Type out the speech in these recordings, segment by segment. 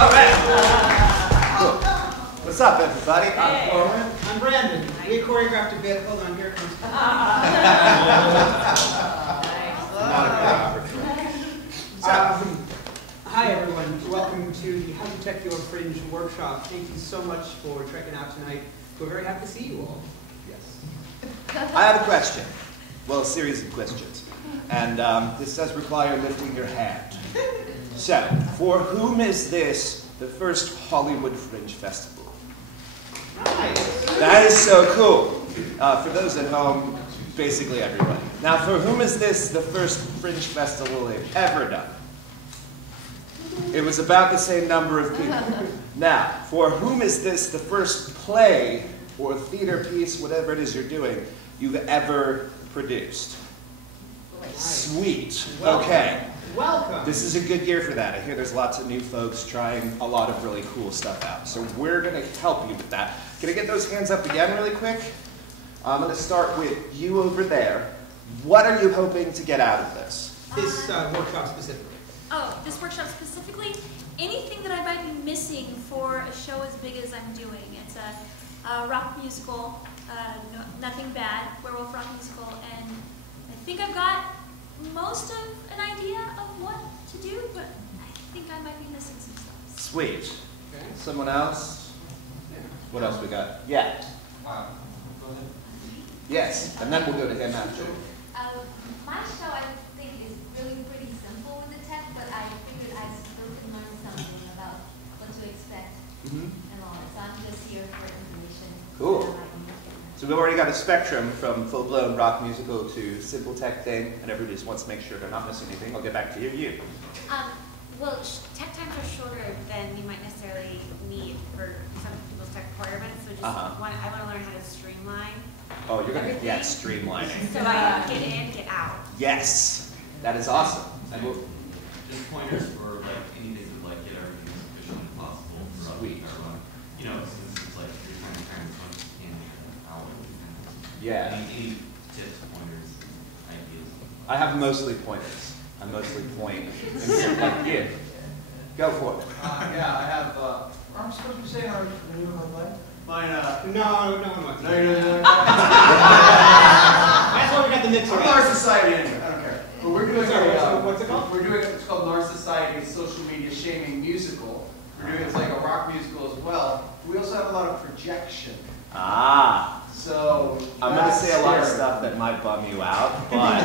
All right. Cool. What's up, everybody? Hey. I'm Corwin. I'm Brandon. We choreographed a bit. Hold on, here it comes. Not a choreographer. Hi, everyone. Welcome to the How to Tech Your Fringe workshop. Thank you so much for trekking out tonight. We're very happy to see you all. Yes. I have a question. Well, a series of questions. And this does require lifting your hand. So, for whom is this the first Hollywood Fringe Festival? Nice. That is so cool. For those at home, basically everybody. Now, for whom is this the first Fringe Festival they've ever done? It was about the same number of people. Now, for whom is this the first play or theater piece, whatever it is you're doing, you've ever produced? Sweet. Okay. Welcome. This is a good year for that. I hear there's lots of new folks trying a lot of really cool stuff out. So we're going to help you with that. Can I get those hands up again really quick? I'm going to start with you over there. What are you hoping to get out of this? This workshop specifically. Oh, this workshop specifically? Anything that I might be missing for a show as big as I'm doing. It's a rock musical, nothing bad, werewolf rock musical, and I think I've got most of an idea of what to do, but I think I might be missing some stuff. Sweet. Okay. Someone else? Yeah. What else we got? Yeah. Go ahead. Yes, and then we'll go to him after. My show, I think, is really pretty simple with the tech, but I figured I still can learn something about what to expect and all that. So I'm just here for information. Cool. So we've already got a spectrum from full-blown rock musical to simple tech thing, and everybody just wants to make sure they're not missing anything. I'll get back to you. Well, tech times are shorter than you might necessarily need for some people's tech requirements, so just I want to learn how to streamline. Oh, you're going to get streamlining. So I get in, get out. Yes, that is awesome. And we'll, Just pointers for like anything to like get everything as efficient as possible for us. Sweet. You know, since it's like you're trying to as much as you can in an hour. yeah, Any tips, pointers, ideas? I have mostly pointers. I mostly point. Like you. Go for it. Yeah, I have, I'm supposed to be saying our name of my play? Mine, No one wants to. no, you don't. That's why we got the mixer. I'm Narc Society anyway, I don't care. But we're doing What's it called? We're doing, it's called Narc Society Social Media Shaming Musical. We're doing, it's like a rock musical as well. We also have a lot of projection. Ah. So, I'm going to say a lot of scary. stuff that might bum you out, but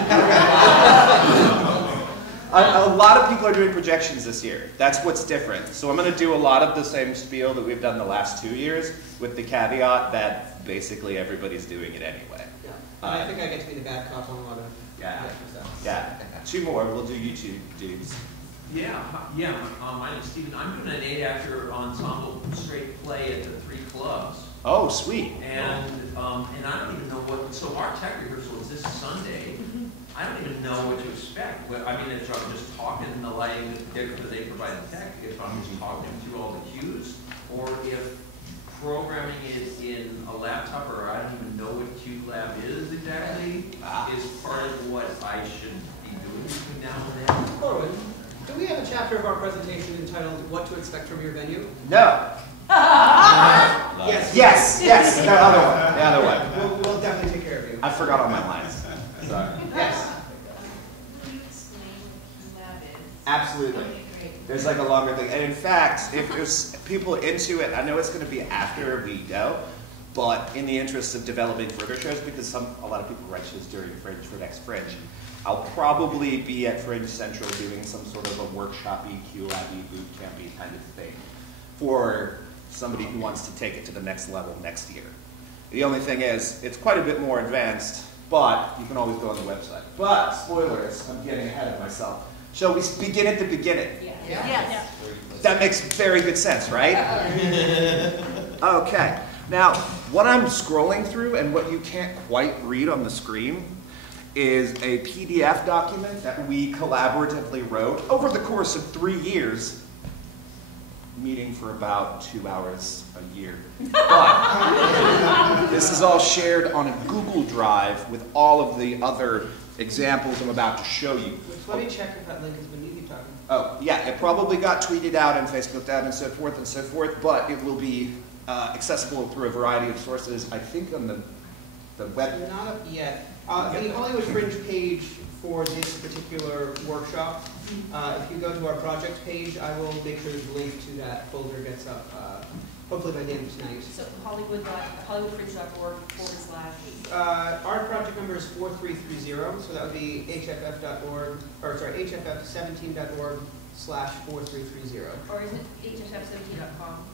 a lot of people are doing projections this year. That's what's different. So I'm going to do a lot of the same spiel that we've done the last 2 years, with the caveat that basically everybody's doing it anyway. Yeah. I think I get to be the bad cop on a lot of Yeah. stuff. Yeah. 2 more. We'll do you two dudes. My name's Stephen. I'm doing an 8-actor ensemble straight play at the 3 clubs. Oh, sweet. And I don't even know what, so our tech rehearsal is this Sunday. I don't even know what to expect. I mean, if I'm just talking in the lighting that they provide the tech, if I'm just talking through all the cues, or if programming it in a laptop, or I don't even know what QLab is exactly, is part of what I should be doing between now and then. Corwin, do we have a chapter of our presentation entitled What to Expect from Your Venue? No. Yes. Yes. The other one. The other one. We'll definitely take care of you. I forgot all my lines. Sorry. Yes. Will you explain what QLab is? Absolutely. Okay, great. There's like a longer thing. And in fact, if there's people into it, I know it's going to be after we go, but in the interest of developing further shows, because a lot of people write shows during Fringe for next Fringe, I'll probably be at Fringe Central doing some sort of a workshop-y, QLab-y, boot camp-y kind of thing for somebody who wants to take it to the next level next year. The only thing is, it's quite a bit more advanced, but you can always go on the website. But, spoilers, I'm getting ahead of myself. Shall we begin at the beginning? Yes. That makes very good sense, right? Okay. Now, what I'm scrolling through and what you can't quite read on the screen is a PDF document that we collaboratively wrote over the course of 3 years, meeting for about 2 hours a year. But this is all shared on a Google Drive with all of the other examples I'm about to show you. Let me check if that link has been easy talking. Oh, yeah, it probably got tweeted out and Facebooked out and so forth, but it will be accessible through a variety of sources, I think on the web. Not up yet. The Hollywood Fringe page for this particular workshop, if you go to our project page, I will make sure the link to that folder gets up, hopefully by the end of tonight. So hollywoodfringe.org / Our project number is 4330, so that would be HFF.org, or sorry, HFF17.org /4330. or is it HFF17.com /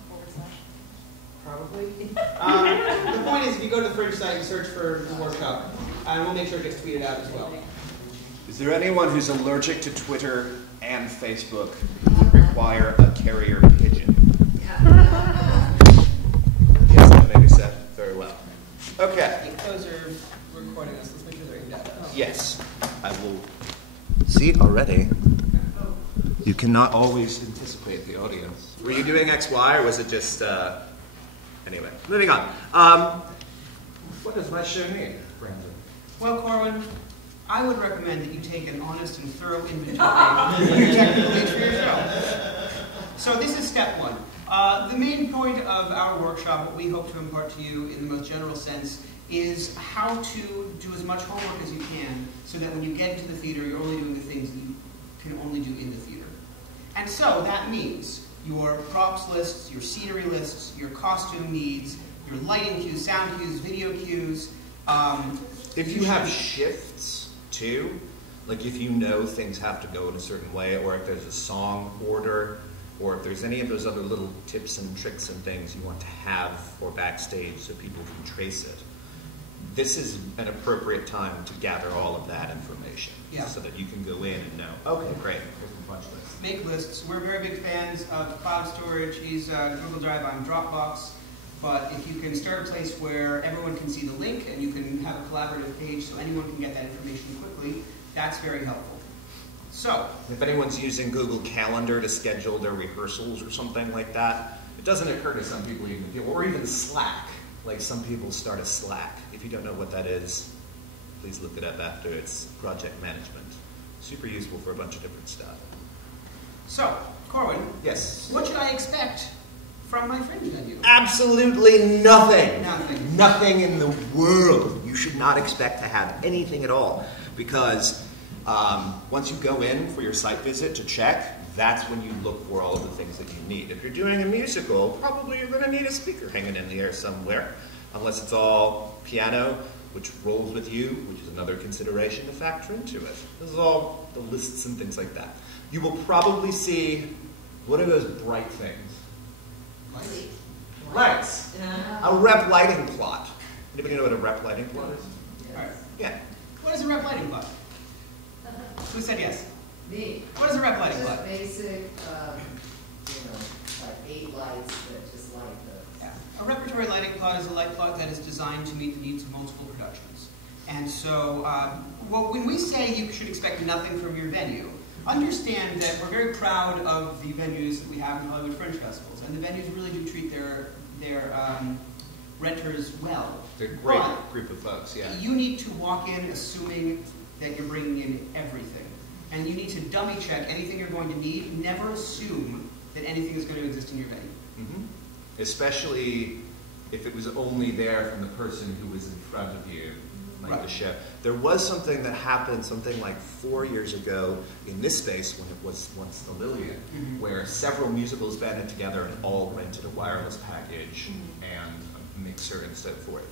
Probably. The point is, if you go to the Fringe site and search for the workshop, and we'll make sure it gets tweeted out as well. Is there anyone who's allergic to Twitter and Facebook who would require a carrier pigeon? Yes, that may be said. Very well. Okay. Those are recording us. Let's make sure they're in data. Yes, I will. See, already, you cannot always anticipate the audience. Were you doing XY, or was it just, anyway, moving on. What does my show need, Brandon? Well, Corwin, I would recommend that you take an honest and thorough inventory of your technical needs for your show. So this is step one. The main point of our workshop, what we hope to impart to you in the most general sense, is how to do as much homework as you can so that when you get into the theater, you're only doing the things that you can only do in the theater. And so that means your props lists, your scenery lists, your costume needs, your lighting cues, sound cues, video cues. If you have shifts, too, like if you know things have to go in a certain way, or if there's a song order, or if there's any of those other little tips and tricks and things you want to have for backstage so people can trace it, this is an appropriate time to gather all of that information, so that you can go in and know, okay, great, here's a bunch of lists. Make lists. We're very big fans of cloud storage. He's Google Drive, I'm Dropbox. But if you can start a place where everyone can see the link and you can have a collaborative page so anyone can get that information quickly, that's very helpful. So, if anyone's using Google Calendar to schedule their rehearsals or something like that, it doesn't occur to some people even, or even Slack. Like some people start a Slack. If you don't know what that is, please look it up after. It's project management. Super useful for a bunch of different stuff. So, Corwin. Yes. What should I expect from my Fringe venue? Absolutely nothing. Nothing. Nothing in the world. You should not expect to have anything at all, because once you go in for your site visit to check, that's when you look for all of the things that you need. If you're doing a musical, probably you're going to need a speaker hanging in the air somewhere, unless it's all piano, which rolls with you, which is another consideration to factor into it. This is all the lists and things like that. You will probably see, what are those bright things? Lights. A rep lighting plot. Anybody know what a rep lighting plot is? Right. Yeah. What is a rep lighting plot? Who said yes? Me. What is a rep lighting Just plot? basic, like 8 lights that just light the... Yeah. A repertory lighting plot is a light plot that is designed to meet the needs of multiple productions. And so, well, when we say you should expect nothing from your venue, understand that we're very proud of the venues that we have in Hollywood Fringe Festivals, and the venues really do treat their renters well. They're a great group of folks, yeah. You need to walk in assuming that you're bringing in everything. And you need to dummy check anything you're going to need. Never assume that anything is going to exist in your venue. Mm-hmm. Especially if it was only there from the person who was in front of you, like the show. There was something that happened, something like 4 years ago in this space when it was once the Lillian, where several musicals banded together and all rented a wireless package and a mixer and so forth,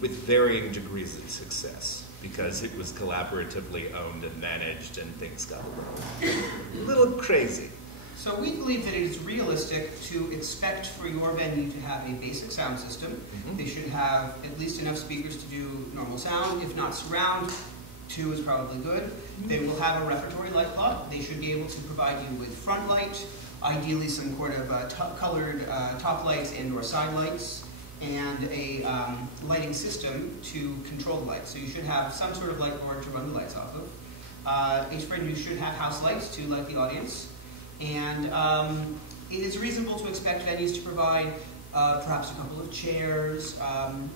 with varying degrees of success, because it was collaboratively owned and managed and things got a little crazy. So we believe that it is realistic to expect for your venue to have a basic sound system. They should have at least enough speakers to do normal sound, if not surround. 2 is probably good. They will have a repertory light plot. They should be able to provide you with front light, ideally some sort of colored top lights and or side lights, and a lighting system to control the lights. So you should have some sort of light board to run the lights off of. Each venue should have house lights to light the audience. And it is reasonable to expect venues to provide perhaps a couple of chairs,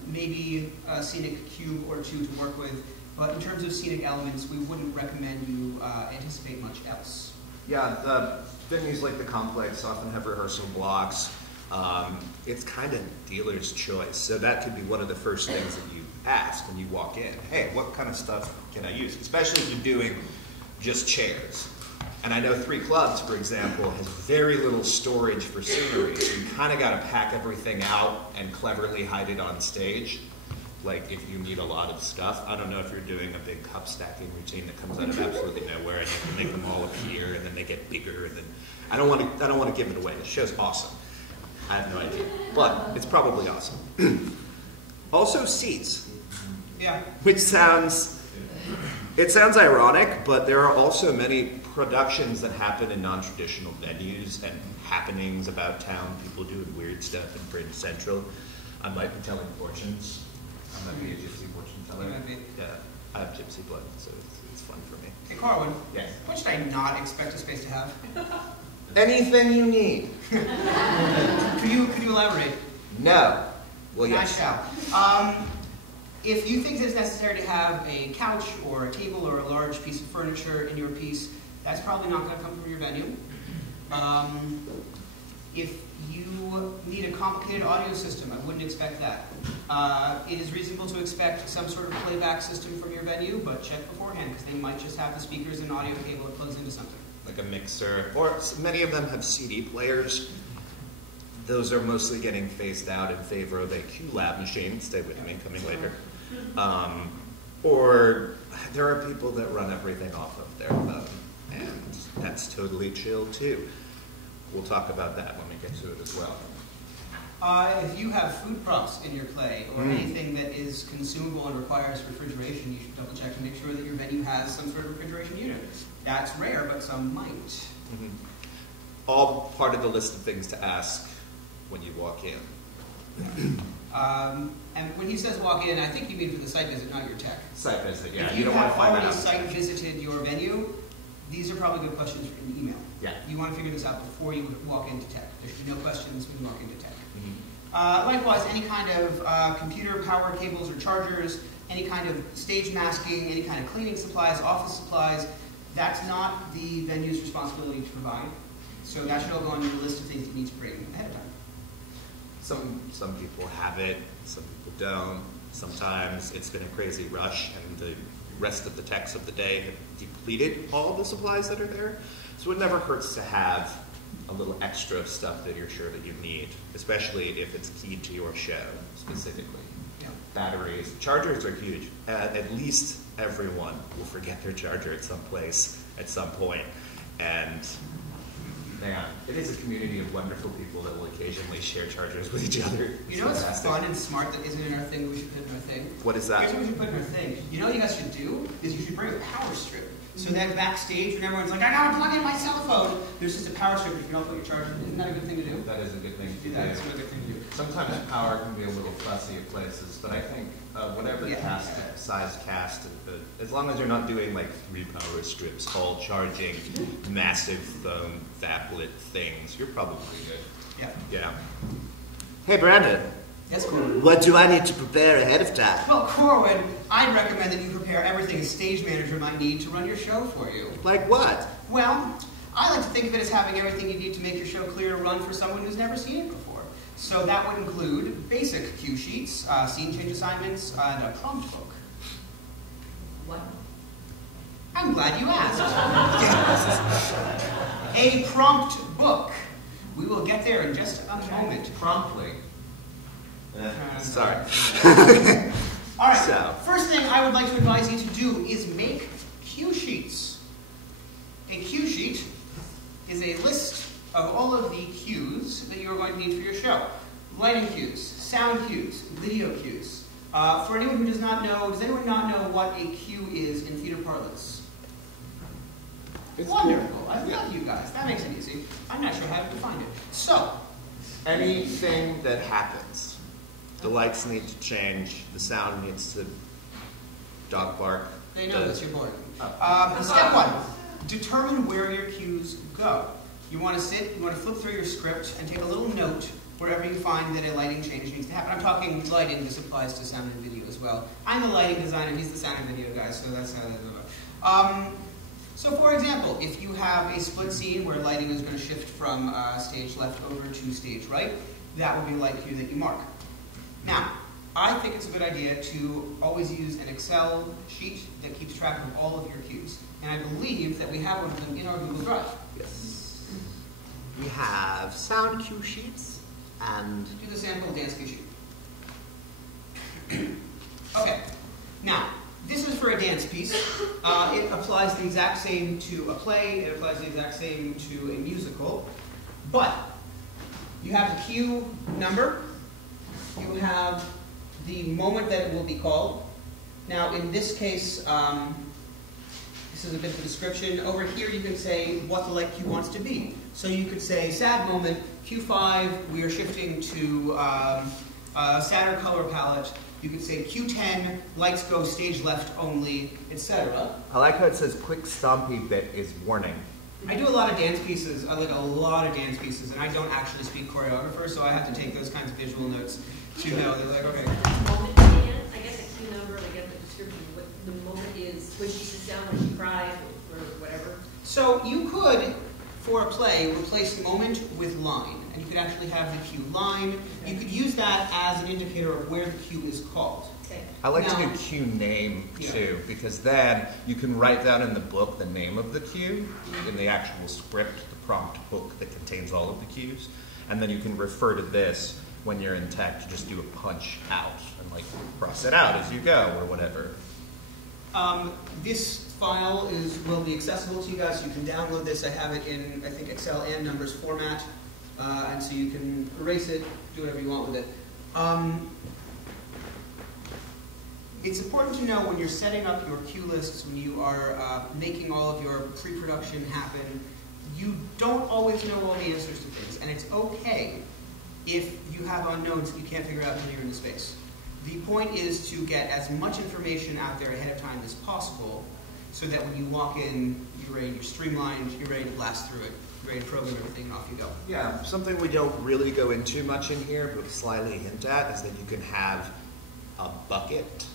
maybe a scenic cube or 2 to work with. But in terms of scenic elements, we wouldn't recommend you anticipate much else. Yeah, the venues like the Complex often have rehearsal blocks. It's kind of dealer's choice, so that could be one of the first things that you ask when you walk in. Hey, what kind of stuff can I use? Especially if you're doing just chairs. And I know 3 Clubs, for example, has very little storage for scenery, so you kind of got to pack everything out and cleverly hide it on stage. Like if you need a lot of stuff. I don't know if you're doing a big cup stacking routine that comes out of absolutely nowhere and you have to make them all appear and then they get bigger and then I don't want to give it away. The show's awesome. I have no idea. But it's probably awesome. Also seats. Yeah. Which sounds ironic, but there are also many productions that happen in non-traditional venues and happenings about town, people doing weird stuff in Fringe Central. I might be telling fortunes. I might be a gypsy fortune teller. Yeah, I have gypsy blood, so it's fun for me. Hey, Corwin. Yes. What should I not expect a space to have? Anything you need. Could you elaborate? No. Well, yes. I shall. If you think that it's necessary to have a couch or a table or a large piece of furniture in your piece, that's probably not going to come from your venue. If you need a complicated audio system, I wouldn't expect that. It is reasonable to expect some sort of playback system from your venue, but check beforehand because they might just have the speakers and audio cable that plugs into something. Like a mixer, or many of them have CD players. Those are mostly getting phased out in favor of a QLab machine. Stay with me, coming later. Or there are people that run everything off of their phone, and that's totally chill too. We'll talk about that when we get to it as well. If you have food props in your play, or anything that is consumable and requires refrigeration, you should double check to make sure that your venue has some sort of refrigeration unit. That's rare, but some might. All part of the list of things to ask when you walk in. And when he says walk in, I think you mean for the site visit, not your tech. Site visit, yeah. If you don't want to find already out. site visited your venue, these are probably good questions for an email. Yeah. You want to figure this out before you walk into tech. There should be no questions when you walk into tech. Likewise, any kind of computer power cables or chargers, any kind of stage masking, any kind of cleaning supplies, office supplies, that's not the venue's responsibility to provide. So that should all go on your list of things you need to bring ahead of time. Some people have it, some people don't. Sometimes it's been a crazy rush and the rest of the techs of the day have depleted all the supplies that are there. So it never hurts to have a little extra stuff that you're sure that you need, especially if it's keyed to your show specifically. Yeah. Batteries, chargers are huge. At least everyone will forget their charger at some place at some point. And man, it is a community of wonderful people that will occasionally share chargers with each other. You know what's fun and smart that isn't in our thing, we should put in our thing? What is that? Here's what we should put in our thing. You know what you guys should do? Is you should bring a power strip. So that backstage, when everyone's like, I gotta plug in my cell phone, there's just a power strip if you don't put your charger in. Isn't that a good thing to do? That is a good thing to do. That's a good thing to do. Sometimes power can be a little fussy at places, but I think whatever size cast, as long as you're not doing like 3 power strips, all charging massive foam phablet things, you're probably good. Yeah. Yeah. Hey, Brandon. Yes, Corwin. What do I need to prepare ahead of time? Well, Corwin, I'd recommend that you prepare everything a stage manager might need to run your show for you. Like what? Well, I like to think of it as having everything you need to make your show clear to run for someone who's never seen it before. So that would include basic cue sheets, scene change assignments, and a prompt book. What? I'm glad you asked. A prompt book. We will get there in just a moment. Promptly. Sorry. All right, So. first thing I would like to advise you to do is make cue sheets. A cue sheet is a list of all of the cues that you are going to need for your show. Lighting cues, sound cues, video cues. For anyone who does not know, does anyone not know what a cue is in theater parlance? It's Wonderful. cool. I love you guys. That makes it easy. I'm not sure how to define it. So, Anything that happens. The lights need to change, the sound needs to dog bark. they know that you're bored. Oh. Step 1, determine where your cues go. You want to flip through your script and take a little note wherever you find that a lighting change needs to happen. I'm talking lighting, this applies to sound and video as well. I'm the lighting designer, he's the sound and video guy, so that's how that goes. So for example, if you have a split scene where lighting is going to shift from stage left over to stage right, that would be a light cue that you mark. Now, I think it's a good idea to always use an Excel sheet that keeps track of all of your cues. And I believe that we have one of them in our Google Drive. Yes. We have sound cue sheets and... Do the sample dance cue sheet. Okay. Now, this is for a dance piece. It applies the exact same to a play. It applies the exact same to a musical. But you have the cue number. You have the moment that it will be called. Now, in this case, this is a bit of a description. Over here, you can say what the light cue wants to be. So you could say, sad moment, cue 5, we are shifting to a sadder color palette. You could say cue 10, lights go stage left only, etc. I like how it says quick stompy bit is warning. I do a lot of dance pieces, I like a lot of dance pieces, and I don't actually speak choreographer, so I have to take those kinds of visual notes to know. They're like, okay. Moment again, I get the cue number, I get the description, what the moment is, when she sits down, when she cries, or whatever. So you could, for a play, replace moment with line, and you could actually have the cue line. You could use that as an indicator of where the cue is called. Okay. I like to Now- do cue name too, because then you can write down in the book the name of the cue, in the actual script, the prompt book that contains all of the cues, and then you can refer to this when you're in tech to just do a punch out and like cross it out as you go or whatever. This file will be accessible to you guys. You can download this. I have it in, I think, Excel and numbers format, and so you can erase it, do whatever you want with it. It's important to know when you're setting up your cue lists, when you are making all of your pre-production happen, you don't always know all the answers to things, and it's okay if you have unknowns that you can't figure out when you're in the space. The point is to get as much information out there ahead of time as possible, so that when you walk in, you're ready, you're streamlined, you're ready to blast through it, you're ready to program everything, and off you go. Yeah, something we don't really go into much in here, but slightly hint at, is that you can have a bucket,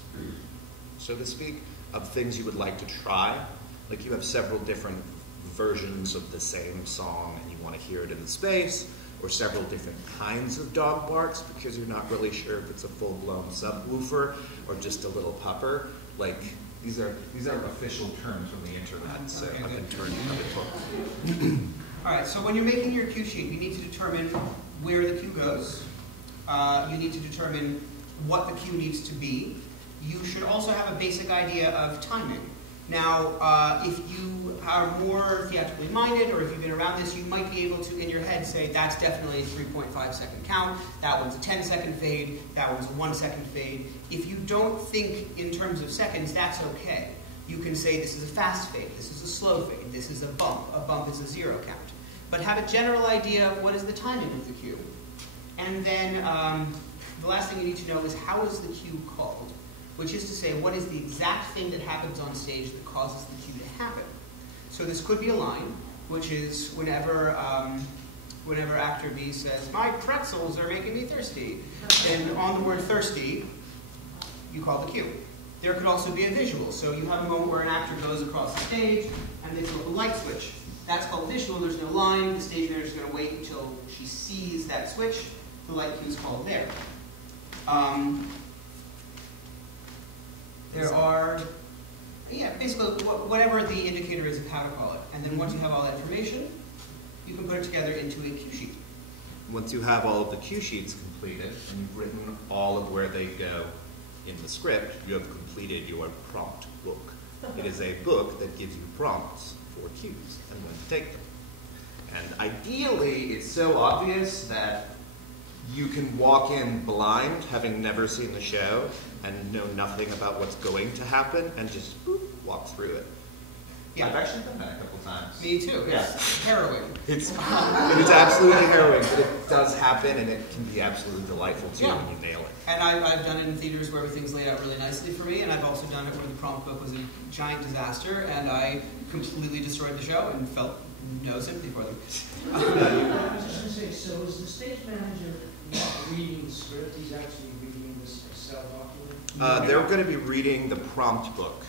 so to speak, of things you would like to try. Like you have several different versions of the same song and you want to hear it in the space, or several different kinds of dog barks because you're not really sure if it's a full-blown subwoofer or just a little pupper. Like these are official terms from the internet, so Okay, I've been good. turning other books. All right, so when you're making your cue sheet, you need to determine where the cue goes. You need to determine what the cue needs to be. You should also have a basic idea of timing. Now, if you are more theatrically minded, or if you've been around this, you might be able to, in your head, say, that's definitely a 3.5 second count, that one's a 10-second fade, that one's a 1-second fade. If you don't think in terms of seconds, that's okay. You can say this is a fast fade, this is a slow fade, this is a bump is a 0 count. But have a general idea of what is the timing of the cue. And then the last thing you need to know is how is the cue called? Which is to say, what is the exact thing that happens on stage that causes the cue to happen? So this could be a line, which is whenever actor B says, "My pretzels are making me thirsty," and on the word thirsty, you call the cue. There could also be a visual. So you have a moment where an actor goes across the stage and they flip a light switch. That's called visual. There's no line. The stage manager is going to wait until she sees that switch. The light cue is called there. There are, basically whatever the indicator is of how to call it. And then once you have all that information, you can put it together into a cue sheet. Once you have all of the cue sheets completed and you've written all of where they go in the script, you have completed your prompt book. It is a book that gives you prompts for cues and when to take them. And ideally, it's so obvious that you can walk in blind, having never seen the show, and know nothing about what's going to happen, and just boop, walk through it. Yeah. I've actually done that a couple times. Me too. Yeah. It's harrowing. It's absolutely harrowing, but it does happen, and it can be absolutely delightful too when you nail it. And I've done it in theaters where everything's laid out really nicely for me, and I've also done it where the prompt book was a giant disaster, and I completely destroyed the show and felt no sympathy for them. I was just going to say, so is the stage manager not reading the script? He's actually reading this Excel document? They're going to be reading the prompt book,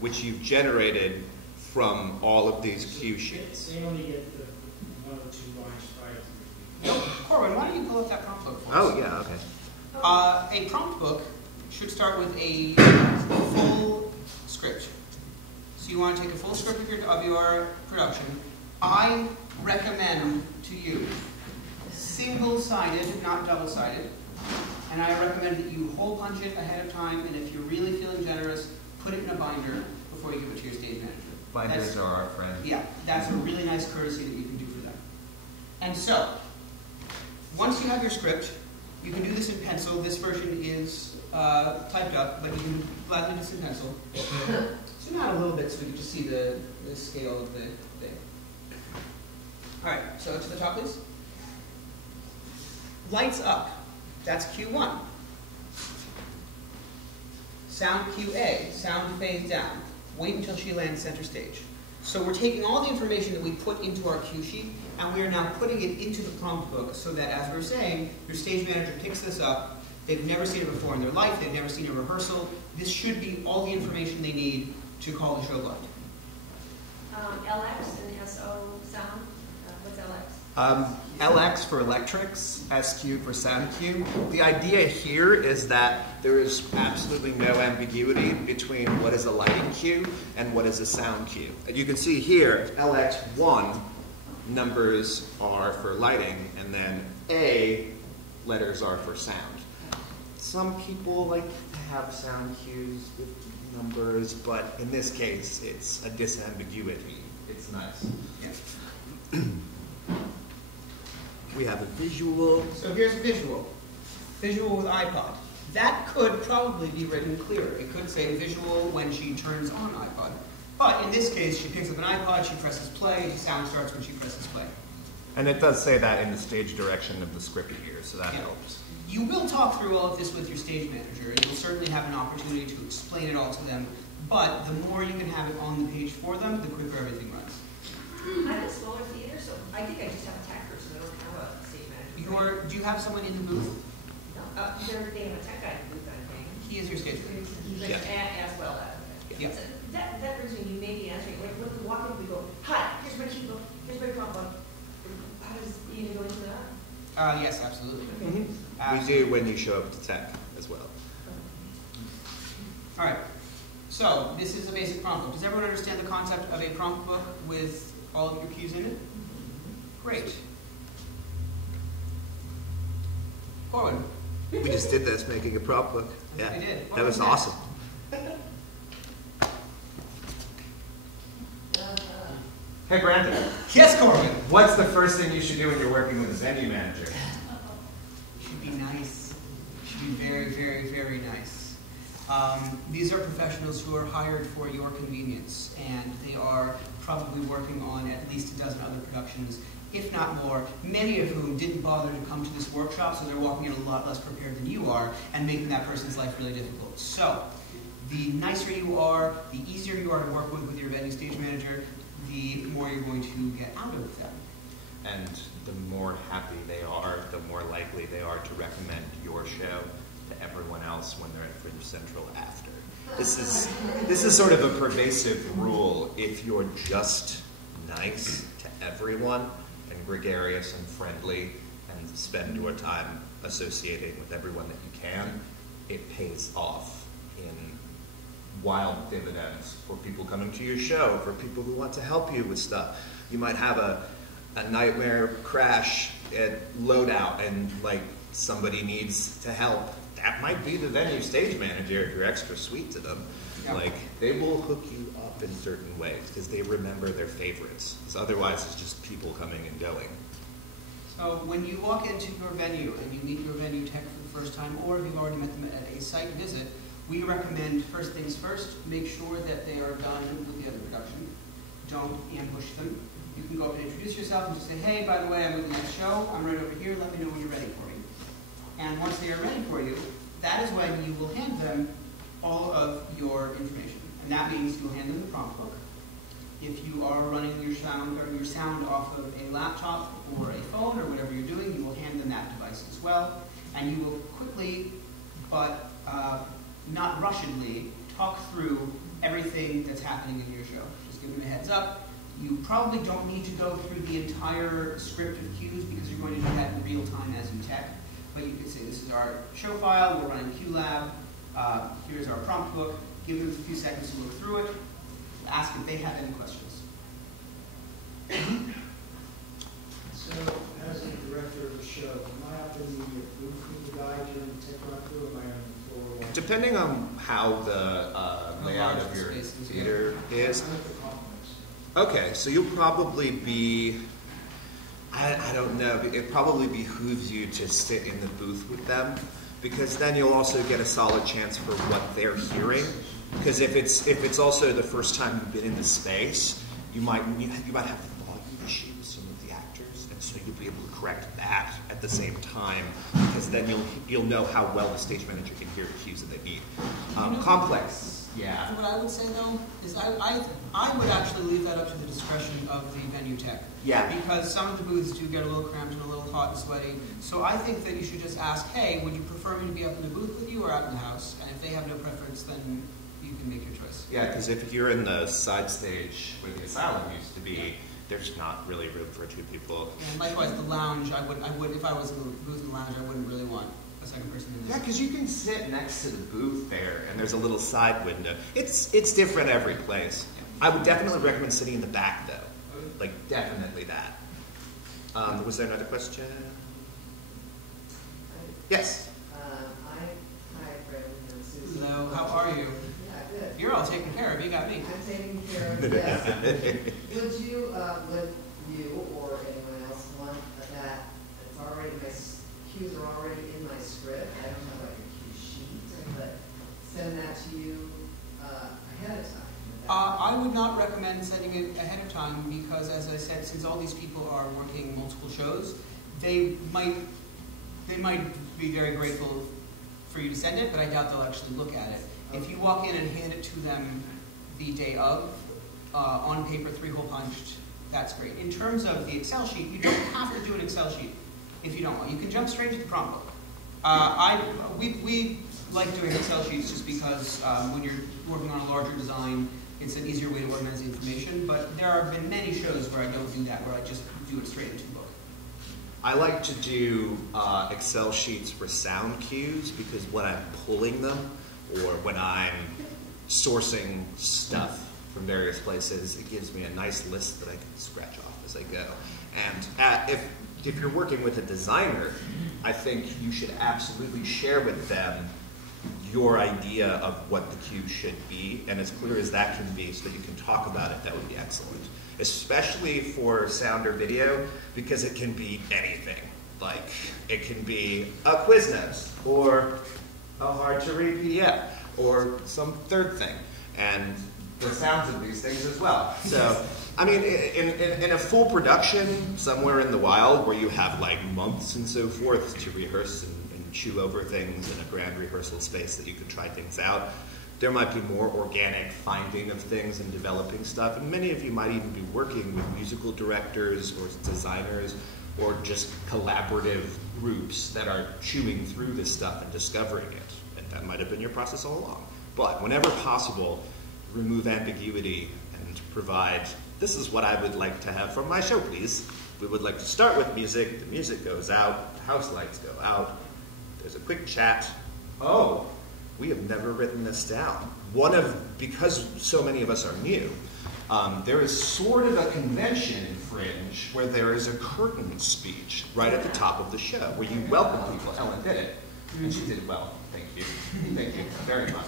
which you've generated from all of these cue sheets. They only get the 1 or 2 lines prior to the No, Corwin, why don't you pull up that prompt book for us? Oh, yeah, okay. A prompt book should start with a full script. So you want to take a full script of your production. I recommend to you single-sided, not double-sided. And I recommend that you hole punch it ahead of time, and if you're really feeling generous, put it in a binder before you give it to your stage manager. Binders are our friend. Yeah, that's a really nice courtesy that you can do for them. And so, once you have your script, you can do this in pencil. This version is typed up, but you can gladly do this in pencil. Zoom out a little bit so we can just see the scale of the thing. All right, so to the top, please. Lights up. That's cue 1. Sound cue A. Sound fades down. Wait until she lands center stage. So we're taking all the information that we put into our cue sheet, and we are now putting it into the prompt book so that, as we're saying, your stage manager picks this up. They've never seen it before in their life. They've never seen a rehearsal. This should be all the information they need to call the show live. LX and SO sound. What's LX? LX for electrics, SQ for sound cue. The idea here is that there is absolutely no ambiguity between what is a lighting cue and what is a sound cue. And you can see here, LX1 numbers are for lighting, and then A letters are for sound. Some people like to have sound cues with numbers, but in this case, it's a disambiguity. It's nice. Yeah. We have a visual. So here's a visual. Visual with iPod. That could probably be written clearer. It could say visual when she turns on iPod. But in this case, she picks up an iPod, she presses play, the sound starts when she presses play. And it does say that in the stage direction of the script here, so that helps. You will talk through all of this with your stage manager, and you'll certainly have an opportunity to explain it all to them. But the more you can have it on the page for them, the quicker everything runs. I'm a smaller theater, so I think I just have a tech person. I don't have a stage manager. Do you have someone in the booth? No, they have a tech guy in the booth, I think. He is your stage manager. He's like, as well as. Yeah. So that brings me, you may be answering, like, when we walk in, we go, hi, here's my key book, here's my prompt book. How does Ian go into that? Yes, absolutely. We do when you show up to tech as well. All right. So this is a basic prompt book. Does everyone understand the concept of a prompt book with all of your cues in it? Great. Corwin. We just did this, making a prop book. Yeah, We did. that was awesome. Hey, Brandon. Yes, Corwin. What's the first thing you should do when you're working with a venue manager? You should be nice. You should be very, very, very nice. These are professionals who are hired for your convenience, and they are probably working on at least a dozen other productions, if not more, many of whom didn't bother to come to this workshop, so they're walking in a lot less prepared than you are, and making that person's life really difficult. So, the nicer you are, the easier you are to work with your venue stage manager, the more you're going to get out of them. And the more happy they are, the more likely they are to recommend your show to everyone else when they're at Fringe Central after. This is sort of a pervasive rule. If you're just nice to everyone and gregarious and friendly and spend your time associating with everyone that you can, it pays off in wild dividends for people coming to your show, for people who want to help you with stuff. You might have a nightmare crash at loadout and like somebody needs to help. That might be the venue stage manager if you're extra sweet to them. Yep. Like, they will hook you up in certain ways because they remember their favorites. Because otherwise it's just people coming and going. So when you walk into your venue and you meet your venue tech for the first time, or if you've already met them at a site visit, we recommend first things first, make sure that they are done with the other production. Don't ambush them. You can go up and introduce yourself and just say, hey, by the way, I'm with the next show. I'm right over here. Let me know when you're ready for me. And once they are ready for you, that is when you will hand them all of your information. And that means you'll hand them the prompt book. If you are running your sound off of a laptop or a phone or whatever you're doing, you will hand them that device as well. And you will quickly, but not rushedly, talk through everything that's happening in your show. Just give them a heads up. You probably don't need to go through the entire script of cues because you're going to do that in real time as you tech. But you could say, this is our show file, we're running QLab, here's our prompt book, give them a few seconds to look through it, ask if they have any questions. So, as a director of the show, am I up in the booth with the guy during the tech run through, or am I on the floor? Depending on how the layout of your theater is. I'm at the complex. Okay, so you'll probably be, I don't know, it probably behooves you to sit in the booth with them, because then you'll also get a solid chance for what they're hearing. Because if it's also the first time you've been in the space, you might have volume issues with some of the actors, and so you'll be able to correct that at the same time, because then you'll know how well the stage manager can hear the cues that they need. Complex, yeah. What I would say though is I would actually leave that up to the discretion of the venue tech. Yeah. Because some of the booths do get a little cramped and a little hot and sweaty. So I think that you should just ask, hey, would you prefer me to be up in the booth with you or out in the house? And if they have no preference, then you can make your choice. Yeah, because if you're in the side stage where the asylum used to be, there's not really room for two people. And likewise, the lounge, I would if I was in the booth in the lounge, I wouldn't really want a second person in there. Yeah, because you can sit next to the booth there, and there's a little side window. It's different every place. I would definitely recommend sitting in the back, though. Like, definitely that. Was there another question? Yes. Hi, Fred. I'm Susie. Hello, how are you? Yeah, good. You're all taken care of. You got me. I'm taking care of yes. Would you or anyone else want that? It's already cues are already in my script. I don't have like a cue sheet, but send that to you ahead of time. I would not recommend sending it ahead of time because, as I said, since all these people are working multiple shows, they might be very grateful for you to send it, but I doubt they'll actually look at it. Okay. If you walk in and hand it to them the day of, on paper, 3-hole punched, that's great. In terms of the Excel sheet, you don't have to do an Excel sheet if you don't want. You can jump straight to the prompt book. We like doing Excel sheets just because when you're working on a larger design, it's an easier way to organize the information, but there have been many shows where I don't do that, where I just do it straight into the book. I like to do Excel sheets for sound cues because when I'm pulling them or when I'm sourcing stuff from various places, it gives me a nice list that I can scratch off as I go. And if you're working with a designer, I think you should absolutely share with them your idea of what the cue should be, and as clear as that can be so that you can talk about it, that would be excellent. Especially for sound or video, because it can be anything. Like, it can be a Quiznos, or a hard-to-read PDF, or some third thing, and the sounds of these things as well. So, I mean, in a full production, somewhere in the wild, where you have like months and so forth to rehearse and chew over things in a grand rehearsal space that you could try things out, there might be more organic finding of things and developing stuff, and many of you might even be working with musical directors or designers or just collaborative groups that are chewing through this stuff and discovering it, and that might have been your process all along. But whenever possible, remove ambiguity and provide, this is what I would like to have from my show, please. We would like to start with music, the music goes out, the house lights go out, there's a quick chat. Oh, we have never written this down. Because so many of us are new, there is sort of a convention in Fringe where there is a curtain speech right at the top of the show where you welcome people. Ellen did it, and she did it well. Thank you. Thank you very much.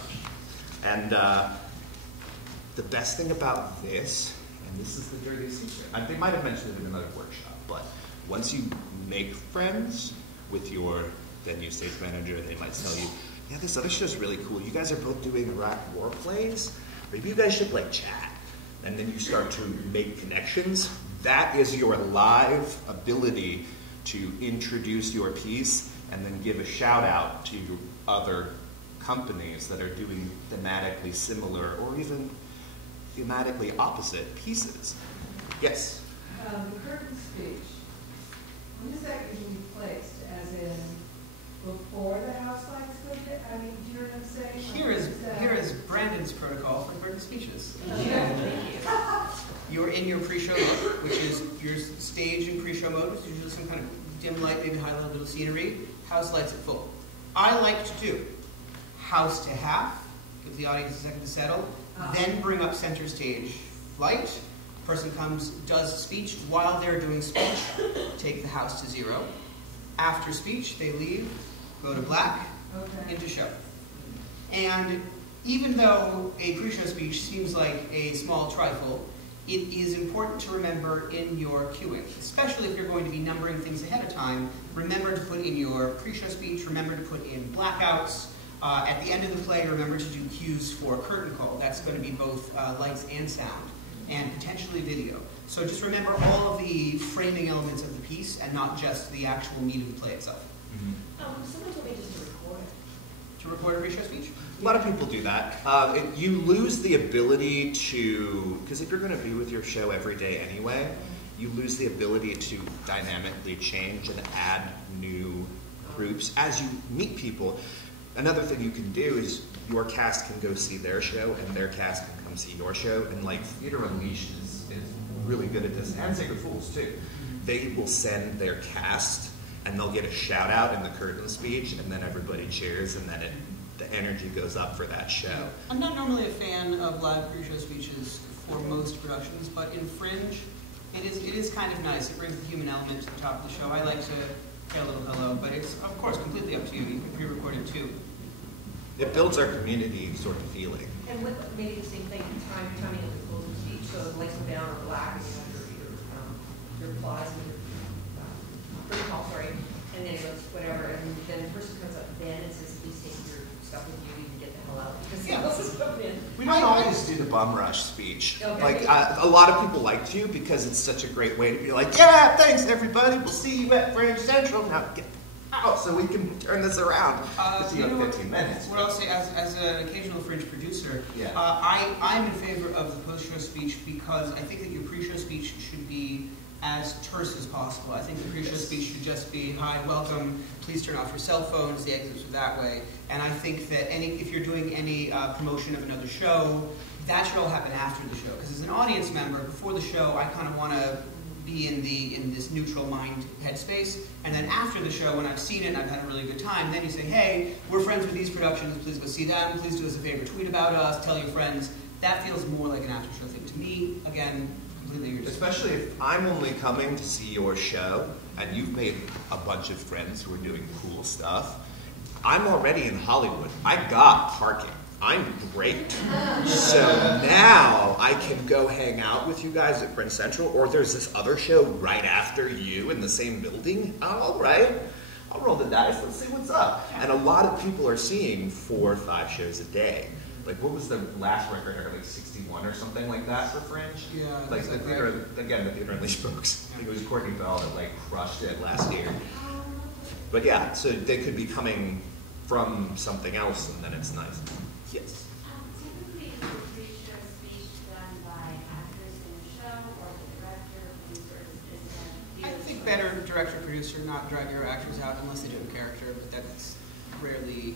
And the best thing about this, and this is the dirty secret, they might have mentioned it in another workshop, but once you make friends with your venue stage manager, they might tell you, yeah, this other show's really cool. You guys are both doing Iraq war plays. Maybe you guys should like chat. And then you start to make connections. That is your live ability to introduce your piece and then give a shout out to other companies that are doing thematically similar or even thematically opposite pieces. Yes? The curtain speech, when is that usually placed? As in before the house lights go down? I mean, do you know what I'm saying? Here is Brandon's protocol for curtain speeches. Yeah, thank you. in your pre-show look, which is your stage and pre-show mode, which is usually some kind of dim light, maybe highlight a little scenery, house lights at full. I like to do house to half, give the audience a second to settle, then bring up center stage light. Person comes, does speech. While they're doing speech, take the house to 0. After speech, they leave, go to black, into show. And even though a pre-show speech seems like a small trifle, it is important to remember in your cueing, especially if you're going to be numbering things ahead of time. Remember to put in your pre-show speech, remember to put in blackouts. At the end of the play, remember to do cues for curtain call. That's going to be both lights and sound, and potentially video. So just remember all of the framing elements of the piece and not just the actual meat of the play itself. Someone told me just to record it. To record a pre-show speech? A lot of people do that. You lose the ability to, because if you're going to be with your show every day anyway, you lose the ability to dynamically change and add new groups as you meet people. Another thing you can do is your cast can go see their show and their cast can come see your show. And like Theater Unleashed is really good at this, and Sacred Fools too. They will send their cast and they'll get a shout out in the curtain speech, and then everybody cheers, and then the energy goes up for that show. I'm not normally a fan of live pre-show speeches for most productions, but in Fringe, it is kind of nice. It brings the human element to the top of the show. I like to say a little hello, but it's, of course, completely up to you. You can pre-record it too. It builds our community sort of feeling. And with maybe the same thing, timing of the closing speech, so the lights go down or black, and you have your applause and your call, sorry, and then it goes whatever, and then the person comes up then and says, please take your stuff with you, you can get the hell out, because someone else is coming in. We don't always do the bum rush speech. Okay. Like, a lot of people like to because it's such a great way to be like, yeah, thanks everybody, we'll see you at Fringe Central. Now get out so we can turn this around. See you in 15 minutes. What I'll say, as an occasional Fringe producer, yeah. I'm in favor of the post-show speech because I think that your pre-show speech should be as terse as possible. I think the pre-show speech should just be, hi, welcome, please turn off your cell phones, the exits are that way. And I think that if you're doing any promotion of another show, that should all happen after the show. Because as an audience member, before the show, I kind of want to be in this neutral mind headspace. And then after the show, when I've seen it and I've had a really good time, then you say, hey, we're friends with these productions, please go see them, please do us a favor, tweet about us, tell your friends. That feels more like an after-show thing. To me, again, especially if I'm only coming to see your show and you've made a bunch of friends who are doing cool stuff. I'm already in Hollywood. I got parking. I'm great. So now I can go hang out with you guys at Fringe Central, or there's this other show right after you in the same building. All right. I'll roll the dice. Let's see what's up. And a lot of people are seeing 4 or 5 shows a day. Like, what was the last record? Like 61 or something like that for Fringe? Yeah. Like the theater, again, the Theater Unleashed folks. I think it was Courtney Bell that like crushed it last year. But yeah, so they could be coming from something else, and then it's nice. Yes. Typically, is the pre-show speech done by actors in the show, or the director, producer? I think better director-producer, not drag your actors out unless they do a character, but that's rarely.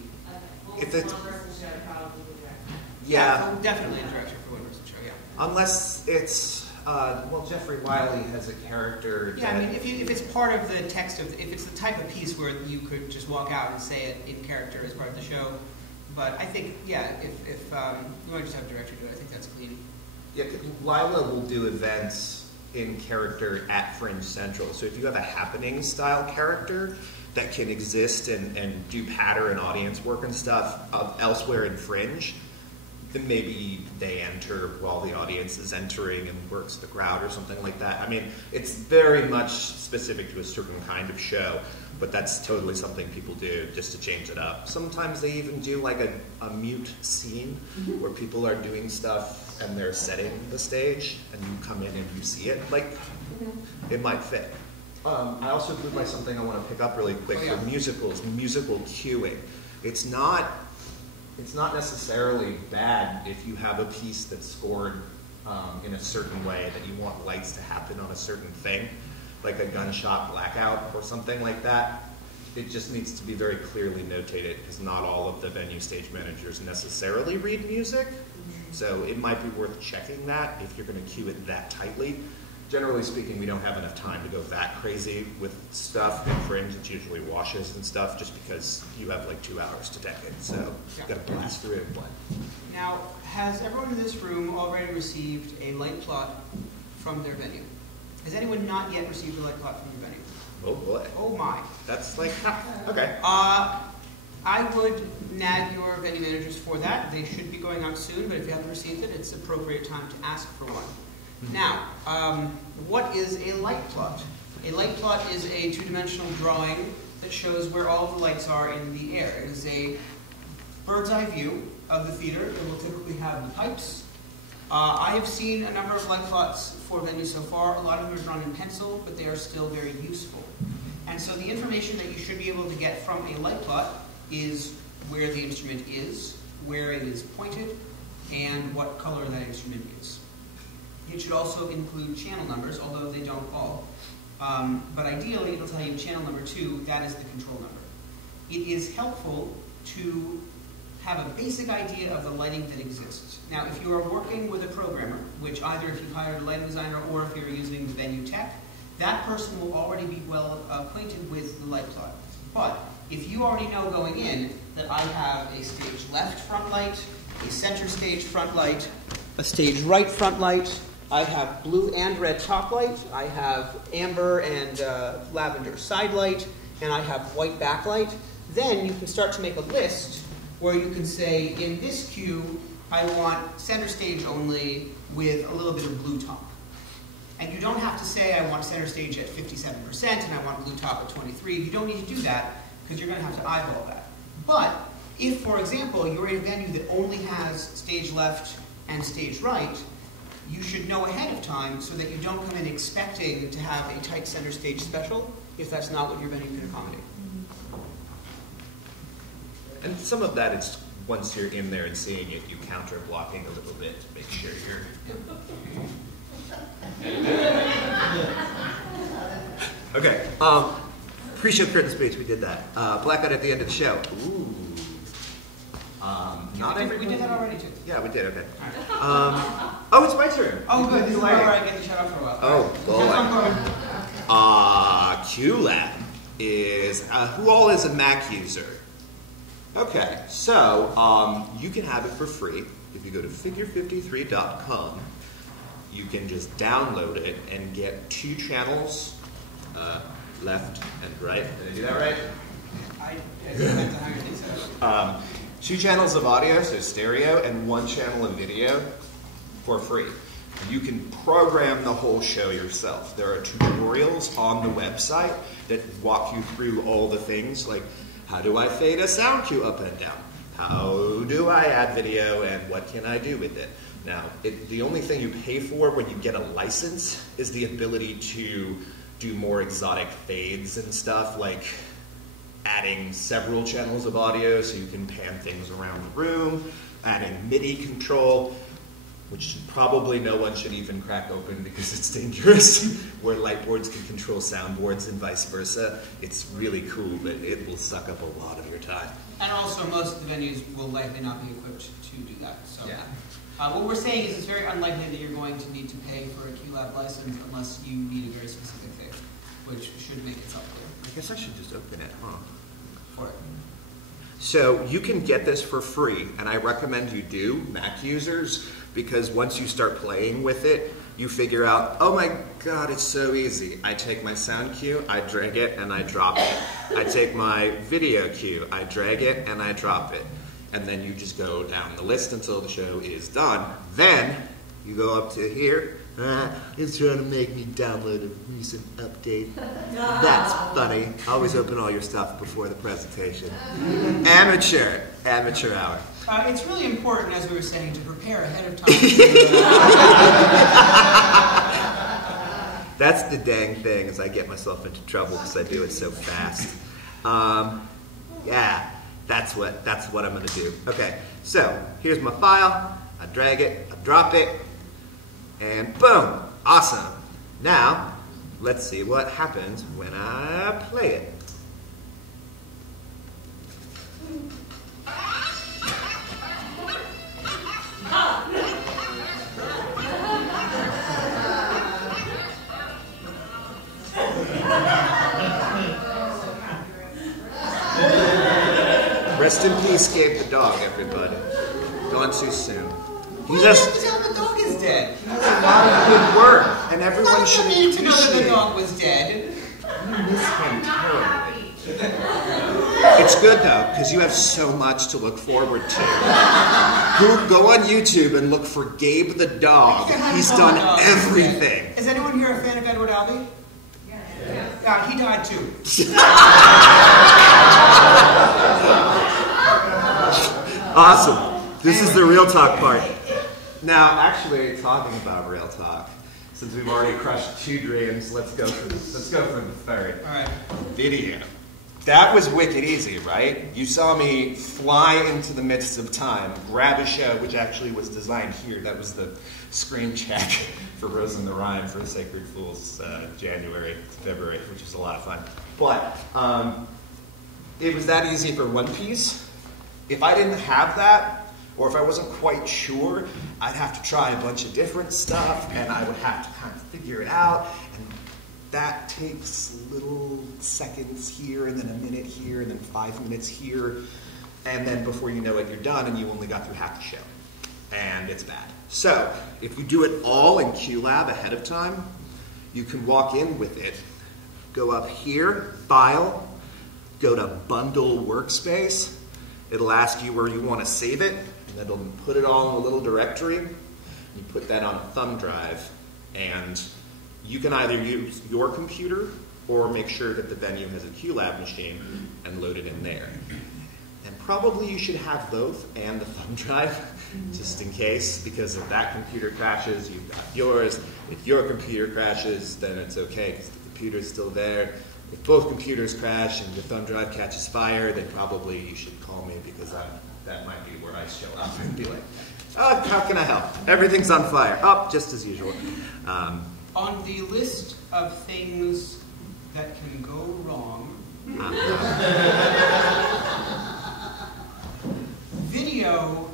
If it's one-person show, probably the director. Yeah. Definitely a director for one-person show, yeah. Unless it's, well, Jeffrey Wiley has a character. Yeah, I mean, if it's part of the text of, if it's the type of piece where you could just walk out and say it in character as part of the show. But I think, yeah, if you want to just have a director do it, I think that's clean. Yeah, Lila will do events in character at Fringe Central. So if you have a happening style character that can exist and do pattern audience work and stuff elsewhere in Fringe, then maybe they enter while the audience is entering and works the crowd or something like that. I mean, it's very much specific to a certain kind of show, but that's totally something people do just to change it up. Sometimes they even do like a mute scene where people are doing stuff and they're setting the stage and you come in and you see it. Like, it might fit. I also blew by something I want to pick up really quick for musicals, musical cueing. It's not necessarily bad if you have a piece that's scored in a certain way that you want lights to happen on a certain thing, like a gunshot blackout or something like that. It just needs to be very clearly notated because not all of the venue stage managers necessarily read music. So it might be worth checking that if you're going to queue it that tightly. Generally speaking, we don't have enough time to go that crazy with stuff. In Fringe, it's usually washes and stuff, just because you have like 2 hours to deck it. So you've got to blast through it. Now, has everyone in this room already received a light plot from their venue? Has anyone not yet received a light plot from their venue? Oh boy. Oh my. That's like, okay. I would nag your venue managers for that. They should be going out soon, but if you haven't received it, it's appropriate time to ask for one. Now, what is a light plot? A light plot is a two-dimensional drawing that shows where all the lights are in the air. It is a bird's eye view of the theater. It will typically have the pipes. I have seen a number of light plots for venues so far. A lot of them are drawn in pencil, but they are still very useful. And so the information that you should be able to get from a light plot is where the instrument is, where it is pointed, and what color that instrument is. It should also include channel numbers, although they don't all. But ideally, it'll tell you channel number 2, that is the control number. It is helpful to have a basic idea of the lighting that exists. Now, if you are working with a programmer, which either if you've hired a lighting designer or if you're using the venue tech, that person will already be well acquainted with the light plot. But if you already know going in that I have a stage left front light, a center stage front light, a stage right front light, I have blue and red top light, I have amber and lavender side light, and I have white backlight, then you can start to make a list where you can say, in this cue, I want center stage only with a little bit of blue top. And you don't have to say, I want center stage at 57% and I want blue top at 23. You don't need to do that because you're going to have to eyeball that. But if, for example, you're in a venue that only has stage left and stage right, you should know ahead of time so that you don't come in expecting to have a tight center stage special if that's not what your venue can accommodate. And some of that is, once you're in there and seeing it, you counter blocking a little bit to make sure you're... Okay, pre-show curtain speech, we did that. Blackout at the end of the show. Ooh. We did that already too. Yeah, we did, okay. Oh, it's my turn. Oh, good. This is where I get to shut off for a while. Oh, boy. QLab is, who all is a Mac user? Okay, so you can have it for free. If you go to figure53.com, you can just download it and get 2 channels, left and right. Did I do that right? It depends on how your thing's set up. 2 channels of audio, so stereo, and 1 channel of video for free. You can program the whole show yourself. There are tutorials on the website that walk you through all the things, like how do I fade a sound cue up and down? How do I add video, and what can I do with it? Now, the only thing you pay for when you get a license is the ability to do more exotic fades and stuff, like adding several channels of audio so you can pan things around the room, adding MIDI control, which probably no one should even crack open because it's dangerous, where light boards can control soundboards and vice versa. It's really cool, but it will suck up a lot of your time. And also, most of the venues will likely not be equipped to do that. So, yeah. What we're saying is it's very unlikely that you're going to need to pay for a QLab license unless you need a very specific thing, which should make itself clear. I guess I should just open it, huh? For it. So you can get this for free, and I recommend you do, Mac users, because once you start playing with it, you figure out, oh my god, it's so easy. I take my sound cue, I drag it, and I drop it. I take my video cue, I drag it, and I drop it. And then you just go down the list until the show is done. Then you go up to here. It's trying to make me download a recent update. That's funny. Always open all your stuff before the presentation. Amateur hour. It's really important, as we were saying, to prepare ahead of time. That's the dang thing, is I get myself into trouble because I do it so fast. Yeah, that's what I'm going to do. Okay, so here's my file. I drag it, I drop it, and boom, awesome. Now, let's see what happens when I play it. Rest in peace, Gabe the dog, everybody. Gone too soon. He Well, just you have to tell the dog is dead. he does a lot of good work, and everyone should You need to know that appreciate the it. dog was dead. I miss him terribly. It's good though, because you have so much to look forward to. Go on YouTube and look for Gabe the dog. He's done everything. Is anyone here a fan of Edward Albee? Yeah, he died too. Awesome. This is the real talk part. Now, actually, talking about real talk, since we've already crushed 2 dreams, let's go for the third. All right. Video. That was wicked easy, right? You saw me fly into the midst of time, grab a show, which actually was designed here. That was the screen check for Rose and the Rhyme for Sacred Fools, January, February, which was a lot of fun. But it was that easy for one piece. If I didn't have that, or if I wasn't quite sure, I'd have to try a bunch of different stuff, and I would have to kind of figure it out. And that takes little seconds here, and then a minute here, and then 5 minutes here. And then before you know it, you're done, and you only got through half the show. And it's bad. So, if you do it all in QLab ahead of time, you can walk in with it. Go up here, File, go to Bundle Workspace. It'll ask you where you want to save it, and it'll put it all in a little directory. You put that on a thumb drive, and you can either use your computer or make sure that the venue has a QLab machine and load it in there. And probably you should have both and the thumb drive, just in case, because if that computer crashes, you've got yours. If your computer crashes, then it's okay, because the computer's still there. If both computers crash and your thumb drive catches fire, then probably you should call me, because that might be where I show up and be like, oh, how can I help? Everything's on fire. Oh, just as usual. On the list of things that can go wrong, video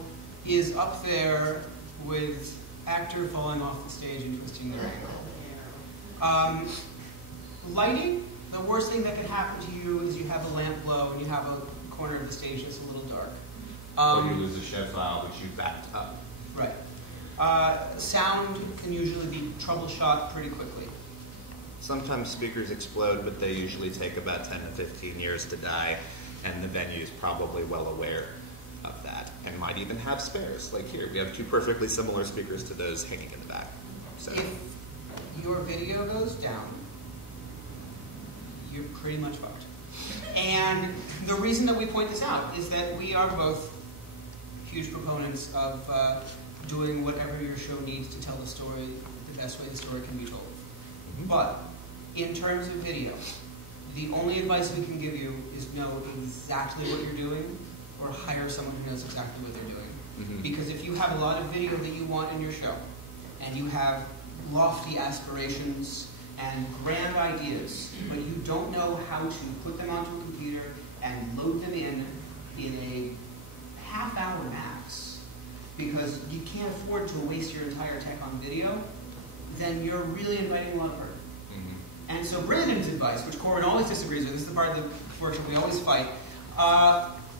is up there with actor falling off the stage and twisting their ankle. Lighting, the worst thing that can happen to you is you have a lamp glow and you have a corner of the stage that's a little dark. Or you lose a show file, which you backed up. Right. Sound can usually be troubleshot pretty quickly. Sometimes speakers explode, but they usually take about 10 to 15 years to die, and the venue is probably well aware of that, and might even have spares. Like here, we have 2 perfectly similar speakers to those hanging in the back. So, If your video goes down, you're pretty much fucked. And the reason that we point this out is that we are both huge proponents of doing whatever your show needs to tell the story the best way the story can be told. But in terms of video, the only advice we can give you is know exactly what you're doing, or hire someone who knows exactly what they're doing. Because if you have a lot of video that you want in your show, and you have lofty aspirations and grand ideas, but you don't know how to put them onto a computer and load them in a half-hour max, because you can't afford to waste your entire tech on video, then you're really inviting a lot of hurt. And so Brandon's advice, which Corwin always disagrees with, this is the part of the workshop we always fight,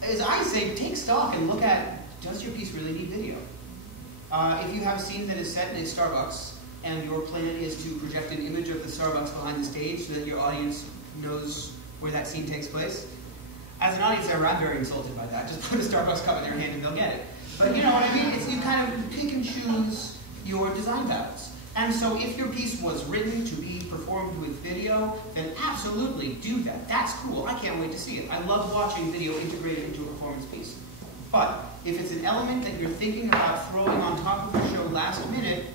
is I say take stock and look at, does your piece really need video? If you have a scene that is set in a Starbucks, and your plan is to project an image of the Starbucks behind the stage so that your audience knows where that scene takes place, as an audience member, I'm very insulted by that. Just put a Starbucks cup in their hand and they'll get it. But you know what I mean? You kind of pick and choose your design battles. And so if your piece was written to be performed with video, then absolutely do that. That's cool. I can't wait to see it. I love watching video integrated into a performance piece. But if it's an element that you're thinking about throwing on top of the show last minute,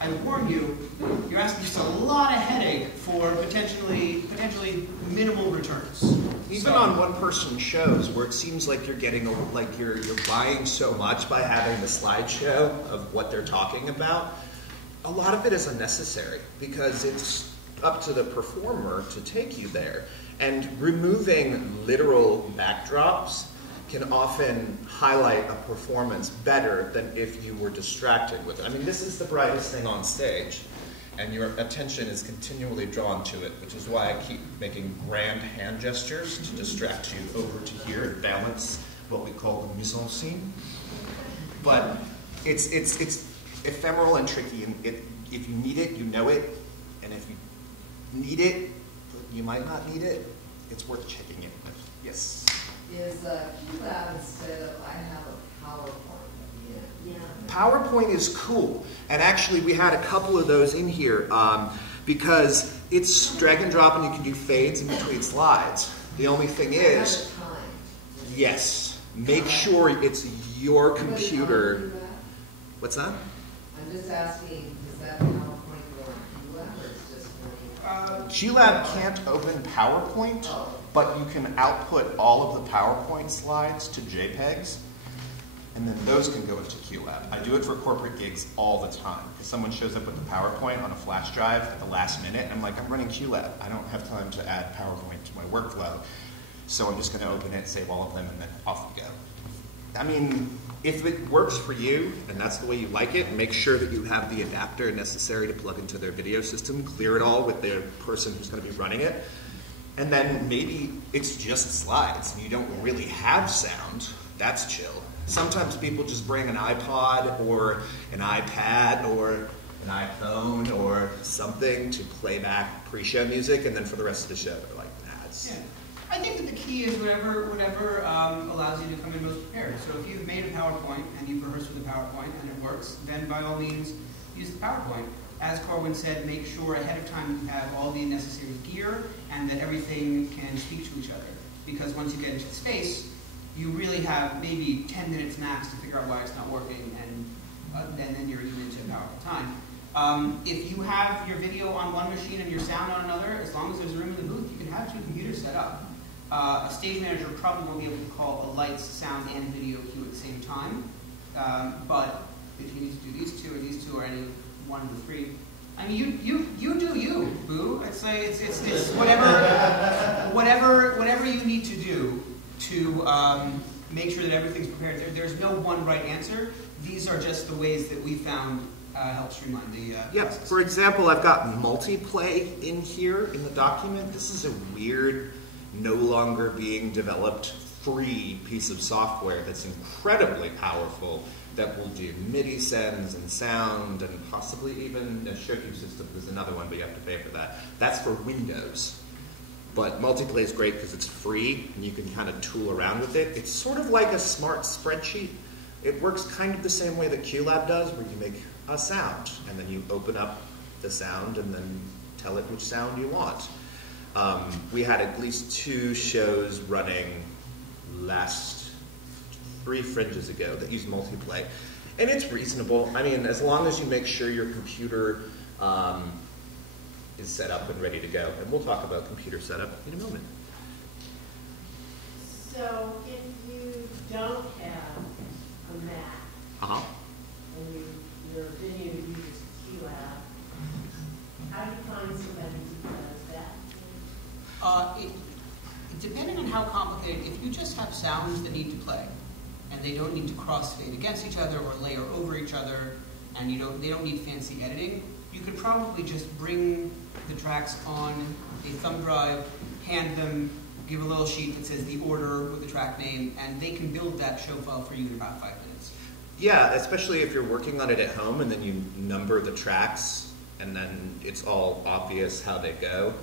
I warn you, you're asking just a lot of headache for potentially minimal returns. Even on one-person shows where it seems like you're getting you're buying so much by having the slideshow of what they're talking about, a lot of it is unnecessary because it's up to the performer to take you there. And removing literal backdrops can often highlight a performance better than if you were distracted with it. I mean, this is the brightest thing on stage. and your attention is continually drawn to it, which is why I keep making grand hand gestures to distract you over to here and balance what we call the mise en scene. But it's ephemeral and tricky, and if you need it, you know it, and if you need it, but you might not need it, it's worth checking in with. Yes? Is QLab instead of, I have a PowerPoint at the end. Yeah. PowerPoint is cool, and actually we had a couple of those in here because it's drag and drop and you can do fades in between slides. The only thing is, yes, make sure it's your computer. What's that? I'm just asking, is that PowerPoint or QLab, or it's just working? QLab can't open PowerPoint, but you can output all of the PowerPoint slides to JPEGs, and then those can go into QLab. I do it for corporate gigs all the time, because someone shows up with the PowerPoint on a flash drive at the last minute, and I'm like, I'm running QLab. I don't have time to add PowerPoint to my workflow, so I'm just going to open it, save all of them, and then off we go. I mean, if it works for you, and that's the way you like it, make sure that you have the adapter necessary to plug into their video system, clear it all with the person who's going to be running it, and then maybe it's just slides and you don't really have sound. That's chill. Sometimes people just bring an iPod or an iPad or an iPhone or something to play back pre-show music, and then for the rest of the show they're like, nah, it's... Yeah. I think that the key is whatever allows you to come in most prepared. So if you've made a PowerPoint and you've rehearsed with the PowerPoint and it works, then by all means use the PowerPoint. As Corwin said, make sure ahead of time you have all the necessary gear and that everything can speak to each other. Because once you get into the space, you really have maybe 10 minutes max to figure out why it's not working, and then you're even into a powerful time. If you have your video on one machine and your sound on another, as long as there's room in the booth, you can have two computers set up. A stage manager probably won't be able to call a lights, sound, and video queue at the same time. But if you need to do these two, or these two, or any one of the three, I mean, you do you, boo. It's like it's whatever you need to do to make sure that everything's prepared. There's no one right answer. These are just the ways that we found help streamline the process. For example, I've got multiplay in here in the document. This is a weird, no longer being developed free piece of software that's incredibly powerful, that will do MIDI sends and sound and possibly even a show queue system. There's another one, but you have to pay for that. That's for Windows. But multiplay is great because it's free and you can kind of tool around with it. It's sort of like a smart spreadsheet. It works kind of the same way that QLab does, where you make a sound and then you open up the sound and then tell it which sound you want. We had at least 2 shows running last 3 Fringes ago that used multiplay. And it's reasonable. I mean, as long as you make sure your computer is set up and ready to go. And we'll talk about computer setup in a moment. So if you don't have a Mac, and your video uses QLab, how do you find somebody who does that? Depending on how complicated, if you just have sounds that need to play, and they don't need to crossfade against each other or layer over each other, and they don't need fancy editing, you could probably just bring the tracks on a thumb drive, hand them, give a little sheet that says the order with the track name, and they can build that show file for you in about 5 minutes. Yeah, especially if you're working on it at home and then you number the tracks and then it's all obvious how they go.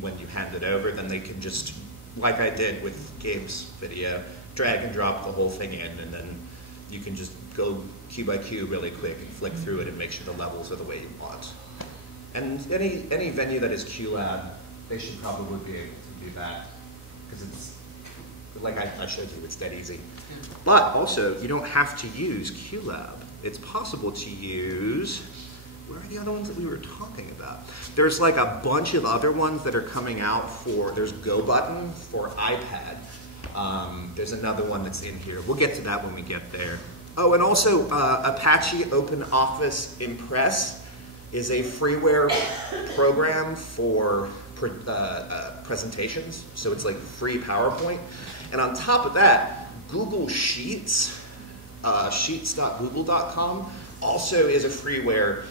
When you hand it over, then they can just, like I did with Gabe's video, drag and drop the whole thing in, and then you can just go cue by cue really quick and flick through it and make sure the levels are the way you want. And any venue that is QLab, they should probably be able to do that, because it's, like I showed you, it's that easy. But also, you don't have to use QLab. It's possible to use, where are the other ones that we were talking about? There's like a bunch of other ones that are coming out for, there's Go Button for iPad. There's another one that's in here. We'll get to that when we get there. Oh, and also Apache OpenOffice Impress is a freeware program for presentations. So it's like free PowerPoint. And on top of that, Google Sheets, sheets.google.com, also is a freeware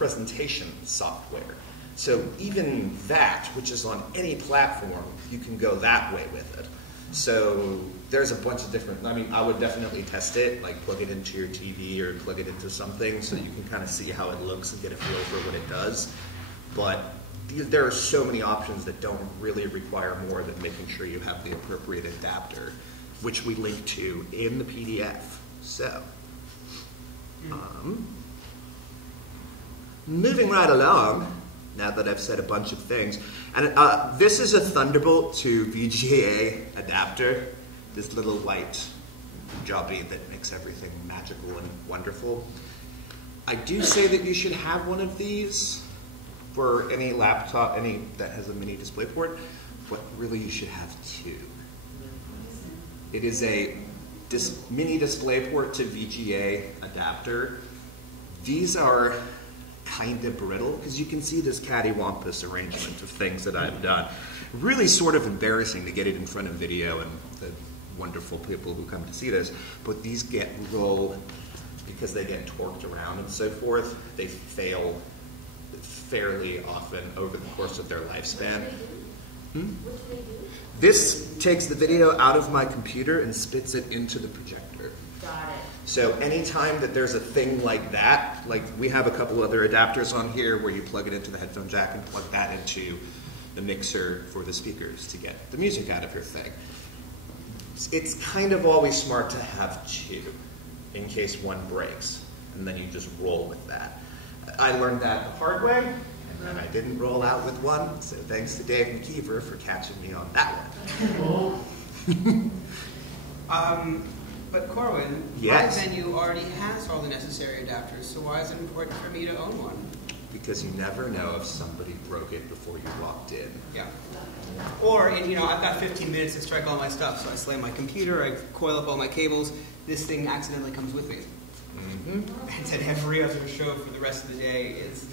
presentation software. So even that, which is on any platform, you can go that way with it. So there's a bunch of different, I mean, I would definitely test it, like plug it into your TV or plug it into something so you can kind of see how it looks and get a feel for what it does. But there are so many options that don't really require more than making sure you have the appropriate adapter, which we link to in the PDF. So, moving right along, now that I've said a bunch of things, and this is a Thunderbolt to VGA adapter, this little white jobby that makes everything magical and wonderful. I do say that you should have one of these for any laptop, any that has a mini DisplayPort, but really you should have two. It is a mini DisplayPort to VGA adapter. These are kind of brittle, because you can see this cattywampus arrangement of things that I've done. Really sort of embarrassing to get it in front of video and the wonderful people who come to see this, but these get rolled because they get torqued around and so forth. They fail fairly often over the course of their lifespan. This takes the video out of my computer and spits it into the projector. Got it. So anytime that there's a thing like that, like we have a couple other adapters on here where you plug it into the headphone jack and plug that into the mixer for the speakers to get the music out of your thing. It's kind of always smart to have two in case one breaks, and then you just roll with that. I learned that the hard way, and I didn't roll out with one, so thanks to Dave McKeever for catching me on that one. But Corwin, yes. My venue already has all the necessary adapters, so why is it important for me to own one? Because you never know if somebody broke it before you walked in. Yeah. Or, you know, I've got 15 minutes to strike all my stuff, so I slam my computer, I coil up all my cables, this thing accidentally comes with me. And then every other show for the rest of the day is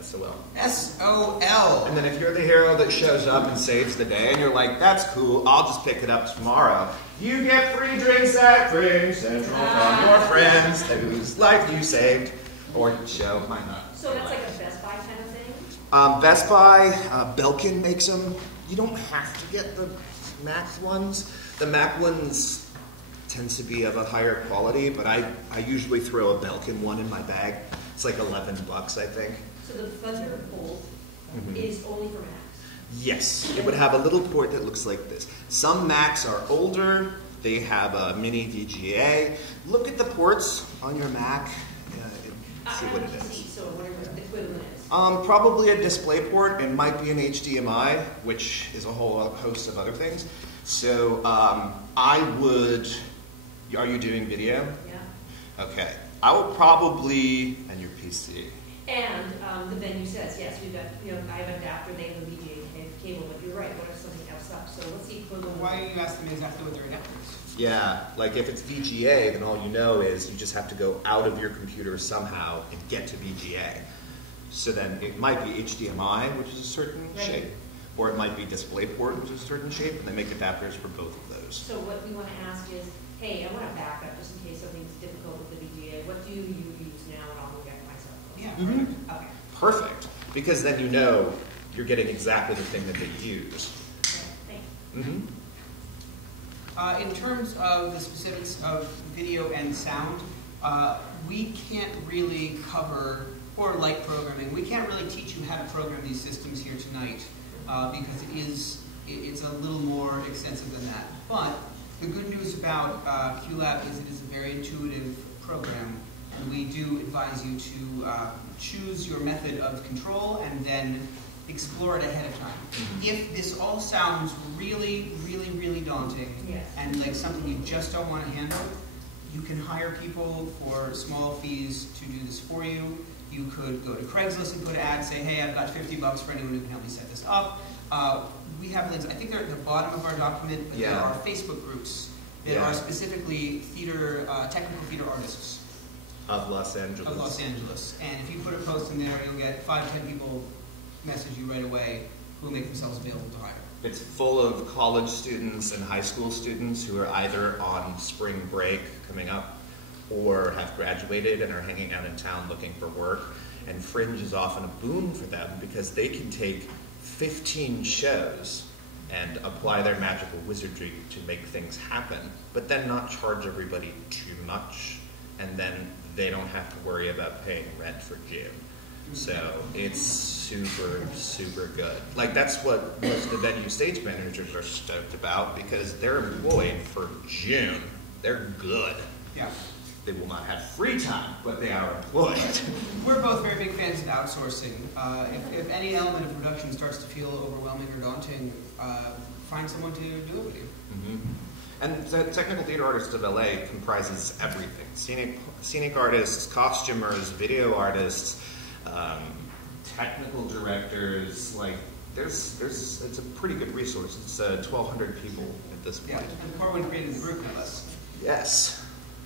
SOL. SOL. And then if you're the hero that shows up and saves the day and you're like, that's cool, I'll just pick it up tomorrow, you get free drinks at Fringe Central from your friends whose life you saved. Or show, might not. So that's like a Best Buy kind of thing? Best Buy, Belkin makes them. You don't have to get the Mac ones. The Mac ones tend to be of a higher quality, but I usually throw a Belkin one in my bag. It's like $11, I think. So the Thunderbolt is only for Macs? Yes, it would have a little port that looks like this. Some Macs are older. They have a mini VGA. Look at the ports on your Mac. See what it is. So whatever the equivalent is. Probably a DisplayPort. It might be an HDMI, which is a whole host of other things. So I would. Are you doing video? Yeah. Okay. I will probably, and your PC. And the venue says, yes, we've got, you know, I have an adapter, they have a VGA cable, but you're right, what if something else up? So what's the equivalent? Why are you asking me exactly what their adapter is? Yeah, like if it's VGA, then all you know is you just have to go out of your computer somehow and get to VGA. So then it might be HDMI, which is a certain shape, or it might be DisplayPort, which is a certain shape, and they make adapters for both of those. So what we want to ask is, hey, I want to back up just in case something's difficult with the VGA. What do you use now, and I'll look at it myself. Yeah. Okay. Perfect, because then you know you're getting exactly the thing that they use. Okay, thanks. In terms of the specifics of video and sound, we can't really cover, or light programming, we can't really teach you how to program these systems here tonight because it's a little more extensive than that. But the good news about QLab is it is a very intuitive program, and we do advise you to choose your method of control and then explore it ahead of time. If this all sounds really, really, really daunting, and like something you just don't want to handle, you can hire people for small fees to do this for you. You could go to Craigslist and put an ad, say, hey, I've got $50 for anyone who can help me set this up. We have links, I think they're at the bottom of our document, but there are Facebook groups that are specifically theater, technical theater artists. Of Los Angeles. Of Los Angeles. And if you put a post in there, you'll get 5 to 10 people message you right away who will make themselves available to hire. It's full of college students and high school students who are either on spring break coming up or have graduated and are hanging out in town looking for work. And Fringe is often a boon for them because they can take 15 shows and apply their magical wizardry to make things happen, but then not charge everybody too much, and then they don't have to worry about paying rent for June. So it's super, super good. Like, that's what most of the venue stage managers are stoked about, because they're employed for June. They're good. Yeah. They will not have free time, but they are employed. We're both very big fans of outsourcing. If any element of production starts to feel overwhelming or daunting, find someone to do it with you. Mm-hmm. And the Technical Theater Artists of LA comprises everything. Scenic artists, costumers, video artists, technical directors, like, it's a pretty good resource. It's 1,200 people at this point. Yeah, and Corwin created the group, no less. Yes.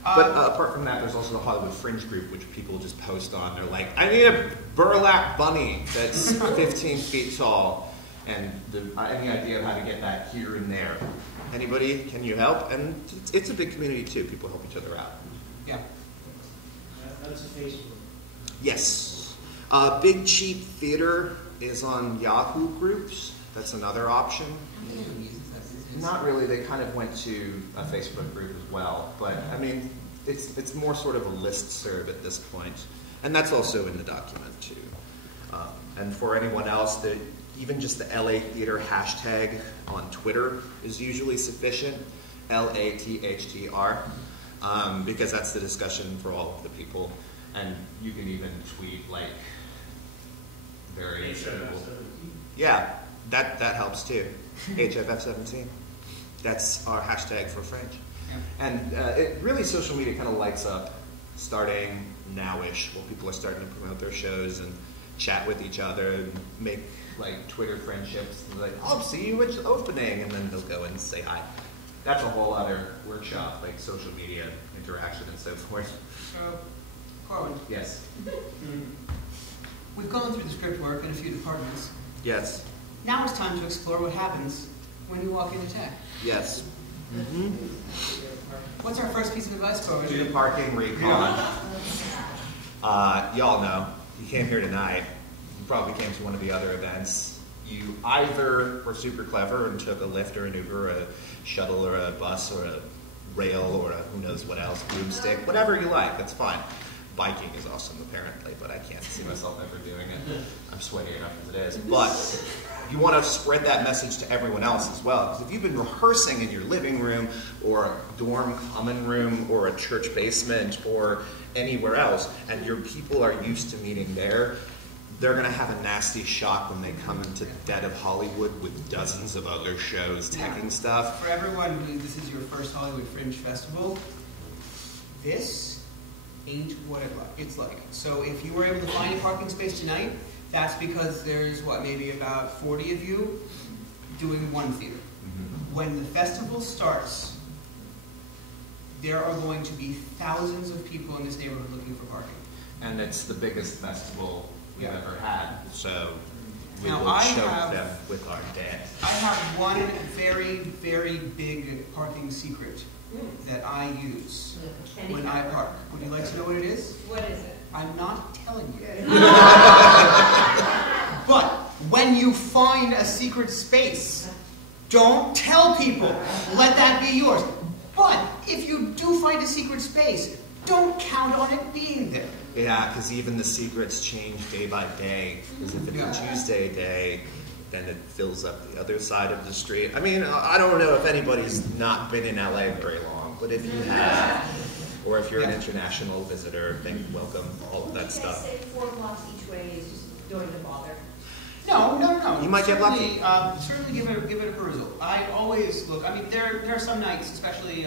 But apart from that, there's also the Hollywood Fringe group, which people just post on. They're like, I need a burlap bunny that's 15 feet tall, and any idea of how to get that here and there. Anybody, can you help? And it's a big community too. People help each other out. Yeah. That's a Facebook. Yes. Big Cheap Theater is on Yahoo groups. That's another option. Not really. They kind of went to a Facebook group as well. But, I mean, it's more sort of a listserv at this point. And that's also in the document, too. And for anyone else, even just the LA Theater hashtag on Twitter is usually sufficient. LATHTR. Because that's the discussion for all of the people. And you can even tweet, like, very simple. Yeah, that helps, too. HFF17. That's our hashtag for Fringe. Yeah. And it really, social media kind of lights up starting now-ish, while people are starting to promote their shows and chat with each other and make, like, Twitter friendships. And like, oh, see you at opening, and then they'll go and say hi. That's a whole other workshop, like social media interaction and so forth. So, Corwin. Yes. We've gone through the script work in a few departments. Yes. Now it's time to explore what happens when you walk into tech. Yes. Mm-hmm. What's our first piece of advice, Corwin? Do the parking recon. Y'all know, you came here tonight. You probably came to one of the other events. You either were super clever and took a Lyft or an Uber, or a shuttle or a bus or a rail or a who knows what else, broomstick, whatever you like, that's fine. Biking is awesome, apparently, but I can't see myself ever doing it. I'm sweaty enough as it is. But you want to spread that message to everyone else as well. Because if you've been rehearsing in your living room or a dorm common room or a church basement or anywhere else, and your people are used to meeting there, they're going to have a nasty shock when they come into the dead of Hollywood with dozens of other shows, teching stuff. For everyone who this is your first Hollywood Fringe Festival, this ain't what it's like. So if you were able to find a parking space tonight, that's because there's, maybe about 40 of you doing one theater. Mm-hmm. When the festival starts, there are going to be thousands of people in this neighborhood looking for parking. And it's the biggest festival we've ever had, so we now, will choke them with our debt. I have one very, very big parking secret that I use when I park. Would you like to know what it is? What is it? I'm not telling you. But when you find a secret space, don't tell people. Let that be yours. But if you do find a secret space, don't count on it being there. Yeah, because even the secrets change day by day. Because if it's a Tuesday day, then it fills up the other side of the street. I mean, I don't know if anybody's not been in LA very long, but if you have, or if you're an international visitor, then welcome, all of that stuff. You can't say 4 blocks each way is just don't even bother. No. You might get lucky. Certainly give it a perusal. I always look, I mean, there are some nights, especially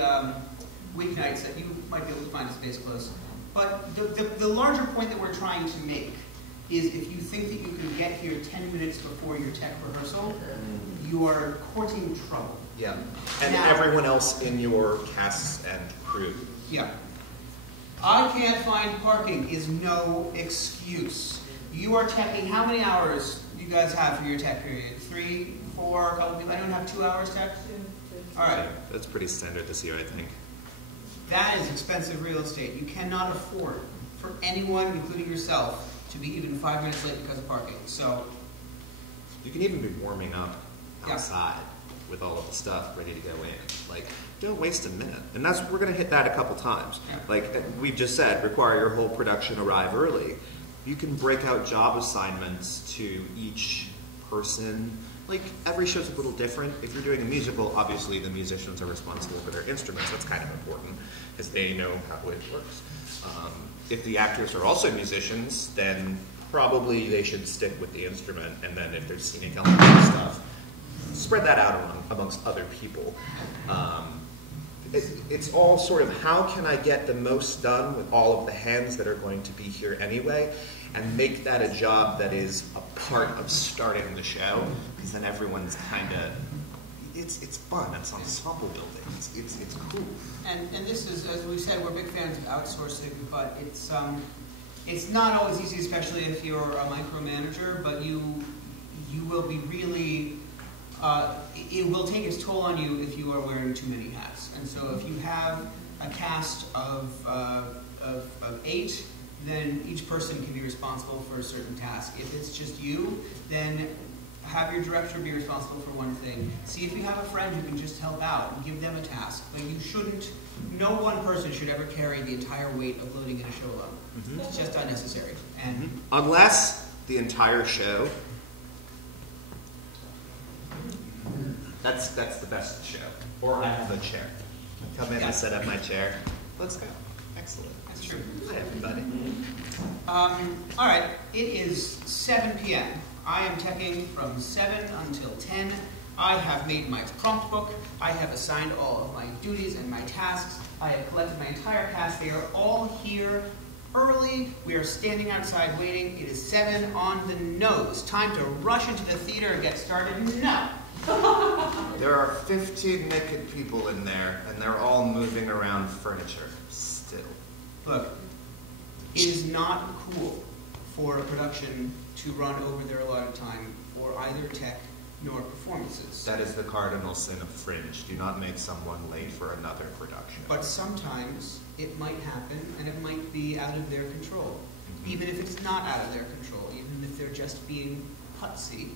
weeknights, that you might be able to find a space close. But the larger point that we're trying to make is if you think that you can get here 10 minutes before your tech rehearsal, you are courting trouble. Yeah, and now, everyone else in your cast and crew. Yeah. I can't find parking is no excuse. You are teching, how many hours do you guys have for your tech period? 3, 4, a couple people? I don't have 2 hours tech? All right. That's pretty standard this year, I think. That is expensive real estate. You cannot afford, for anyone, including yourself, to be even 5 minutes late because of parking. So you can even be warming up outside with all of the stuff ready to go in. Like, don't waste a minute. And we're going to hit that a couple times. Yeah. Like we've just said, require your whole production arrive early. You can break out job assignments to each person. Like, every show's a little different. If you're doing a musical, obviously the musicians are responsible for their instruments. That's kind of important, because they know how it works. If the actors are also musicians, then probably they should stick with the instrument, and then if there's scenic element stuff, spread that out amongst other people. It's all sort of, how can I get the most done with all of the hands that are going to be here anyway, and make that a job that is a part of starting the show, because then everyone's kind of, it's fun, it's ensemble building, it's cool. And this is, as we said, we're big fans of outsourcing, but it's not always easy, especially if you're a micromanager, but you will be really, it will take its toll on you if you are wearing too many hats. And so if you have a cast of 8, then each person can be responsible for a certain task. If it's just you, then have your director be responsible for one thing. See if you have a friend who can just help out and give them a task. But you shouldn't, no one person should ever carry the entire weight of loading in a show alone. Mm-hmm. It's just unnecessary. And unless the entire show, that's the best show. Or I have a chair. I come in, I set up my chair. Let's go. Excellent. That's true. Hi, everybody. All right, it is 7 p.m. I am teching from 7 until 10. I have made my prompt book. I have assigned all of my duties and my tasks. I have collected my entire cast. They are all here early. We are standing outside waiting. It is 7 on the nose. Time to rush into the theater and get started now. There are 15 naked people in there, and they're all moving around furniture still. Look, it is not cool for a production to run over their allotted time for either tech nor performances. That is the cardinal sin of Fringe. Do not make someone late for another production. But sometimes it might happen, and it might be out of their control. Mm-hmm. Even if it's not out of their control, even if they're just being putsy,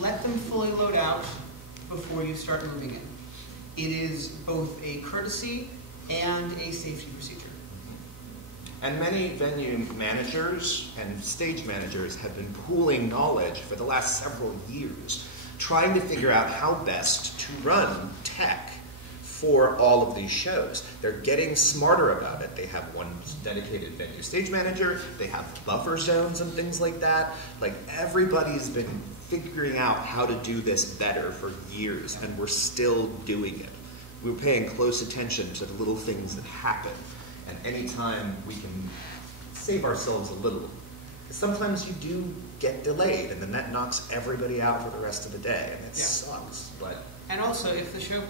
let them fully load out before you start moving in. It is both a courtesy and a safety procedure. And many venue managers and stage managers have been pooling knowledge for the last several years, trying to figure out how best to run tech for all of these shows. They're getting smarter about it. They have one dedicated venue stage manager, they have buffer zones and things like that. Like, everybody's been figuring out how to do this better for years, and we're still doing it. We're paying close attention to the little things that happen. And anytime we can save ourselves a little, because sometimes you do get delayed, and then that knocks everybody out for the rest of the day, and it sucks. But and also, if the show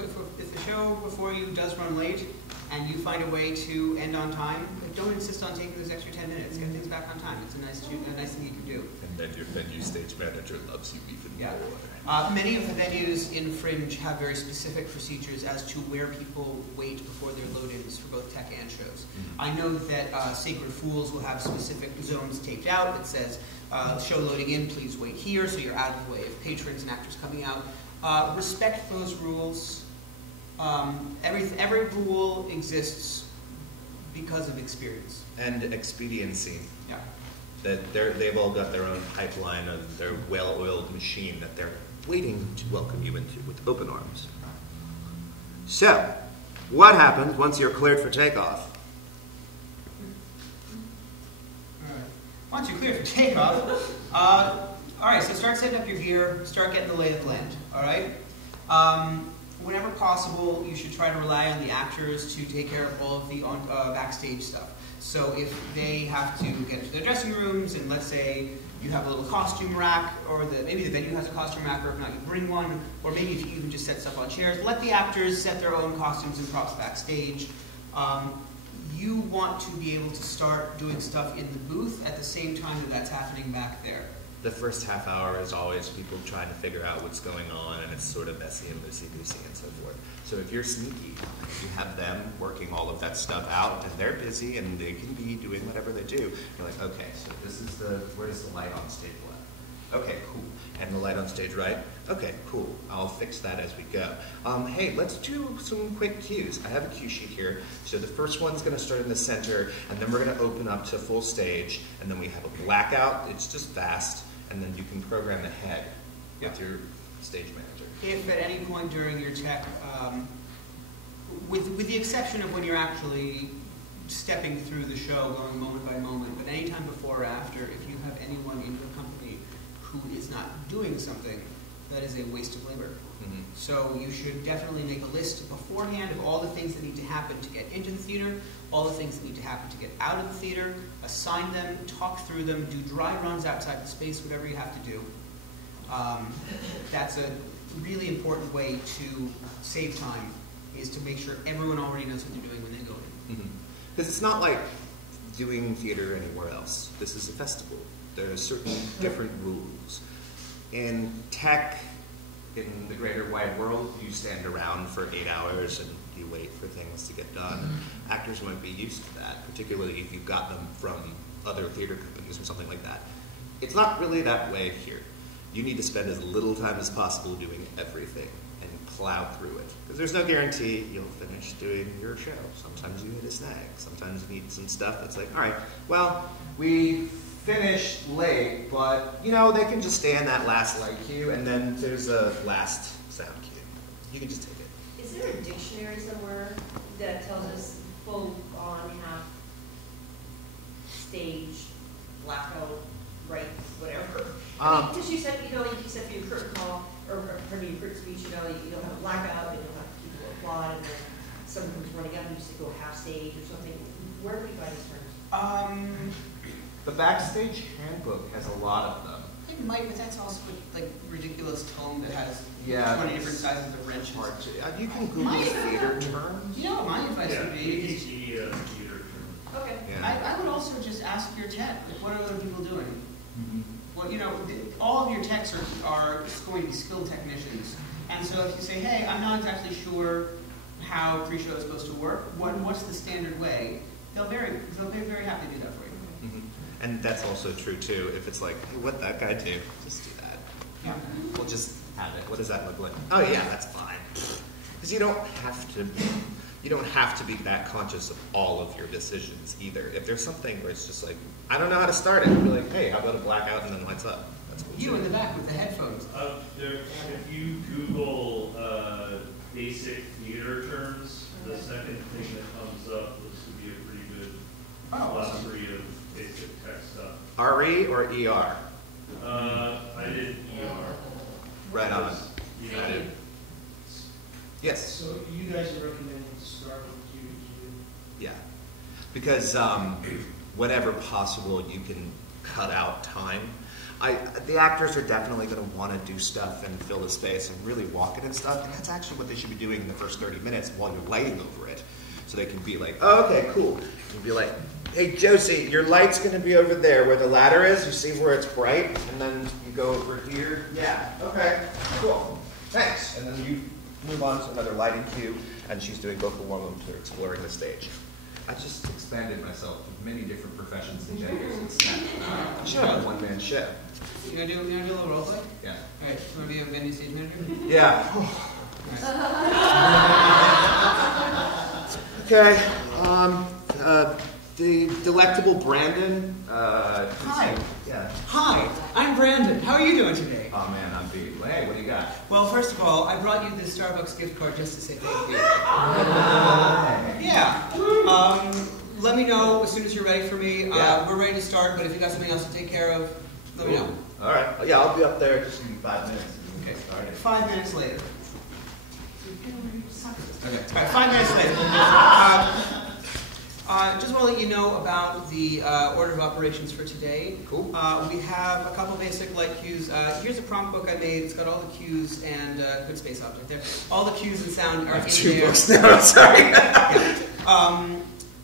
before you does run late, and you find a way to end on time, don't insist on taking those extra 10 minutes. Get things back on time. It's a nice thing you can do. And then your venue stage manager loves you even more. Many of the venues in Fringe have very specific procedures as to where people wait before their load-ins for both tech and shows. Mm-hmm. I know that Sacred Fools will have specific zones taped out that says, show loading in, please wait here, so you're out of the way of patrons and actors coming out. Respect those rules. Every rule exists because of experience. And expediency. Yeah. That they've all got their own pipeline of their well-oiled machine that they're waiting to welcome you into with open arms. So, what happens once you're cleared for takeoff? All right. Once you're cleared for takeoff, all right, so start setting up your gear, start getting the lay of the land, all right? Whenever possible, you should try to rely on the actors to take care of all of the backstage stuff. So if they have to get into their dressing rooms, and let's say you have a little costume rack, or maybe the venue has a costume rack, or if not, you bring one, or maybe if you even just set stuff on chairs, let the actors set their own costumes and props backstage. You want to be able to start doing stuff in the booth at the same time that that's happening back there. The first half hour is always people trying to figure out what's going on, and it's sort of messy and loosey-goosey and so forth. So if you're sneaky, you have them working all of that stuff out, and they're busy, and they can be doing whatever they do. You're like, okay, so this is where's the light on stage left? Okay, cool. And the light on stage right? Okay, cool. I'll fix that as we go. Hey, let's do some quick cues. I have a cue sheet here. So the first one's going to start in the center, and then we're going to open up to full stage, and then we have a blackout. It's just fast. And then you can program ahead with your stage manager. If at any point during your tech, with the exception of when you're actually stepping through the show, going moment by moment, but anytime before or after, if you have anyone in your company who is not doing something, that is a waste of labor. Mm-hmm. So you should definitely make a list beforehand of all the things that need to happen to get into the theater, all the things that need to happen to get out of the theater, assign them, talk through them, do dry runs outside the space, whatever you have to do. That's a really important way to save time, is to make sure everyone already knows what they're doing when they go in. Because it's not like doing theater anywhere else. This is a festival. There are certain different rules. In tech, in the greater wide world, you stand around for 8 hours and you wait for things to get done. Actors won't be used to that, particularly if you've got them from other theater companies or something like that. It's not really that way here. You need to spend as little time as possible doing everything and plow through it. Because there's no guarantee you'll finish doing your show. Sometimes you hit a snag. Sometimes you need some stuff that's like, all right, well, we finished late, but, you know, they can just stay in that last light cue, and then there's a last sound cue. You can just take it. Is there a dictionary somewhere that tells us full on half stage, blackout, right, whatever? Because you said, you know, you said for your curtain call, or for your curtain speech, you know, you don't have a blackout, and you'll have people applaud, and then someone comes running up and you say go half stage or something. Where do we find these terms? The Backstage Handbook has a lot of them. It might, but that's also like ridiculous tome that has 20 different sizes of wrenches. Hard to, you can Google theater terms. You know, my advice would be theater terms. Okay. I would also just ask your tech, like, what are other people doing? Well, you know, all of your techs are going to be skilled technicians. And so if you say, hey, I'm not exactly sure how pre-show is supposed to work, what's the standard way, they'll be very happy to do that for you. And that's also true too. If it's like, hey, what'd that guy do? Just do that. Yeah. We'll just have it. What does that look like? Oh yeah, that's fine. Because you don't have to be that conscious of all of your decisions either. If there's something where it's just like, I don't know how to start it, you'll be like, hey, how about a blackout and then lights up? That's cool. You in the back with the headphones. If you Google basic theater terms, the second thing that comes up looks to be a pretty good glossary of basic tech stuff. RE or ER? I did ER. Right on. Yeah. Yes. So you guys are recommending to start with Q. Yeah. Because whenever possible, you can cut out time. The actors are definitely going to want to do stuff and fill the space and really walk it and stuff. And that's actually what they should be doing in the first 30 minutes while you're lighting over it. So they can be like, oh, okay, cool. And be like, hey, Josie, your light's going to be over there where the ladder is. You see where it's bright? And then you go over here. Yeah, okay, cool. Thanks. And then you move on to another lighting cue, and she's doing vocal warm-up to exploring the stage. I just expanded myself to many different professions and genders and stuff. I should have a one-man show. You gonna do a little role play? Yeah. All right, you want to be a venue stage manager? Yeah. Okay. The delectable Brandon. Hi. Yeah. Hi, I'm Brandon. How are you doing today? Oh man, I'm beat. Hey, what do you got? Well, first of all, I brought you this Starbucks gift card just to say thank you. Yeah. Let me know as soon as you're ready for me. We're ready to start, but if you got something else to take care of, let me know. All right. Yeah, I'll be up there just in 5 minutes. Okay. Started. 5 minutes later. Okay. All right, 5 minutes later. Just want to let you know about the order of operations for today. Cool. We have a couple basic light cues. Here's a prompt book I made. It's got all the cues and good space object there. All the cues and sound are in there. 2 books now. Sorry. Yeah.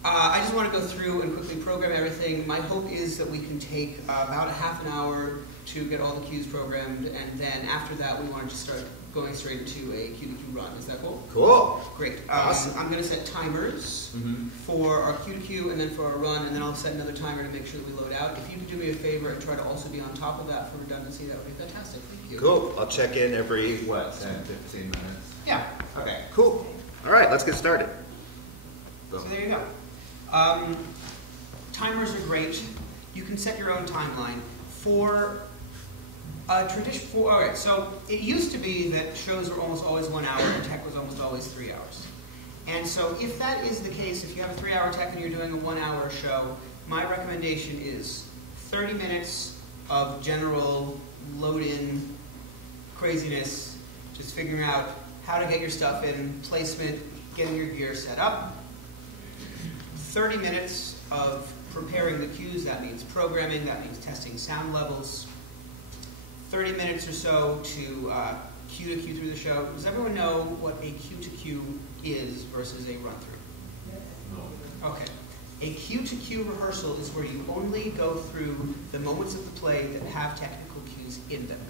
I just want to go through and quickly program everything. My hope is that we can take about a half an hour to get all the cues programmed, and then after that we want to just start going straight into a cue to cue run. Is that cool? Cool. Great. Awesome. I'm going to set timers for our cue to cue and then for our run, and then I'll set another timer to make sure that we load out. If you could do me a favor and try to also be on top of that for redundancy, that would be fantastic. Thank you. Cool. I'll check in every, 10, 15 minutes? Yeah. Okay, cool. All right, let's get started. So there you go. Timers are great. You can set your own timeline. For all right, so it used to be that shows were almost always 1 hour and tech was almost always 3 hours. And so if that is the case, if you have a 3-hour tech and you're doing a 1 hour show, my recommendation is 30 minutes of general load-in craziness, just figuring out how to get your stuff in, placement, getting your gear set up. 30 minutes of preparing the cues, that means programming, that means testing sound levels. 30 minutes or so to cue to cue through the show. Does everyone know what a cue to cue is versus a run through? No. Okay. A cue to cue rehearsal is where you only go through the moments of the play that have technical cues in them.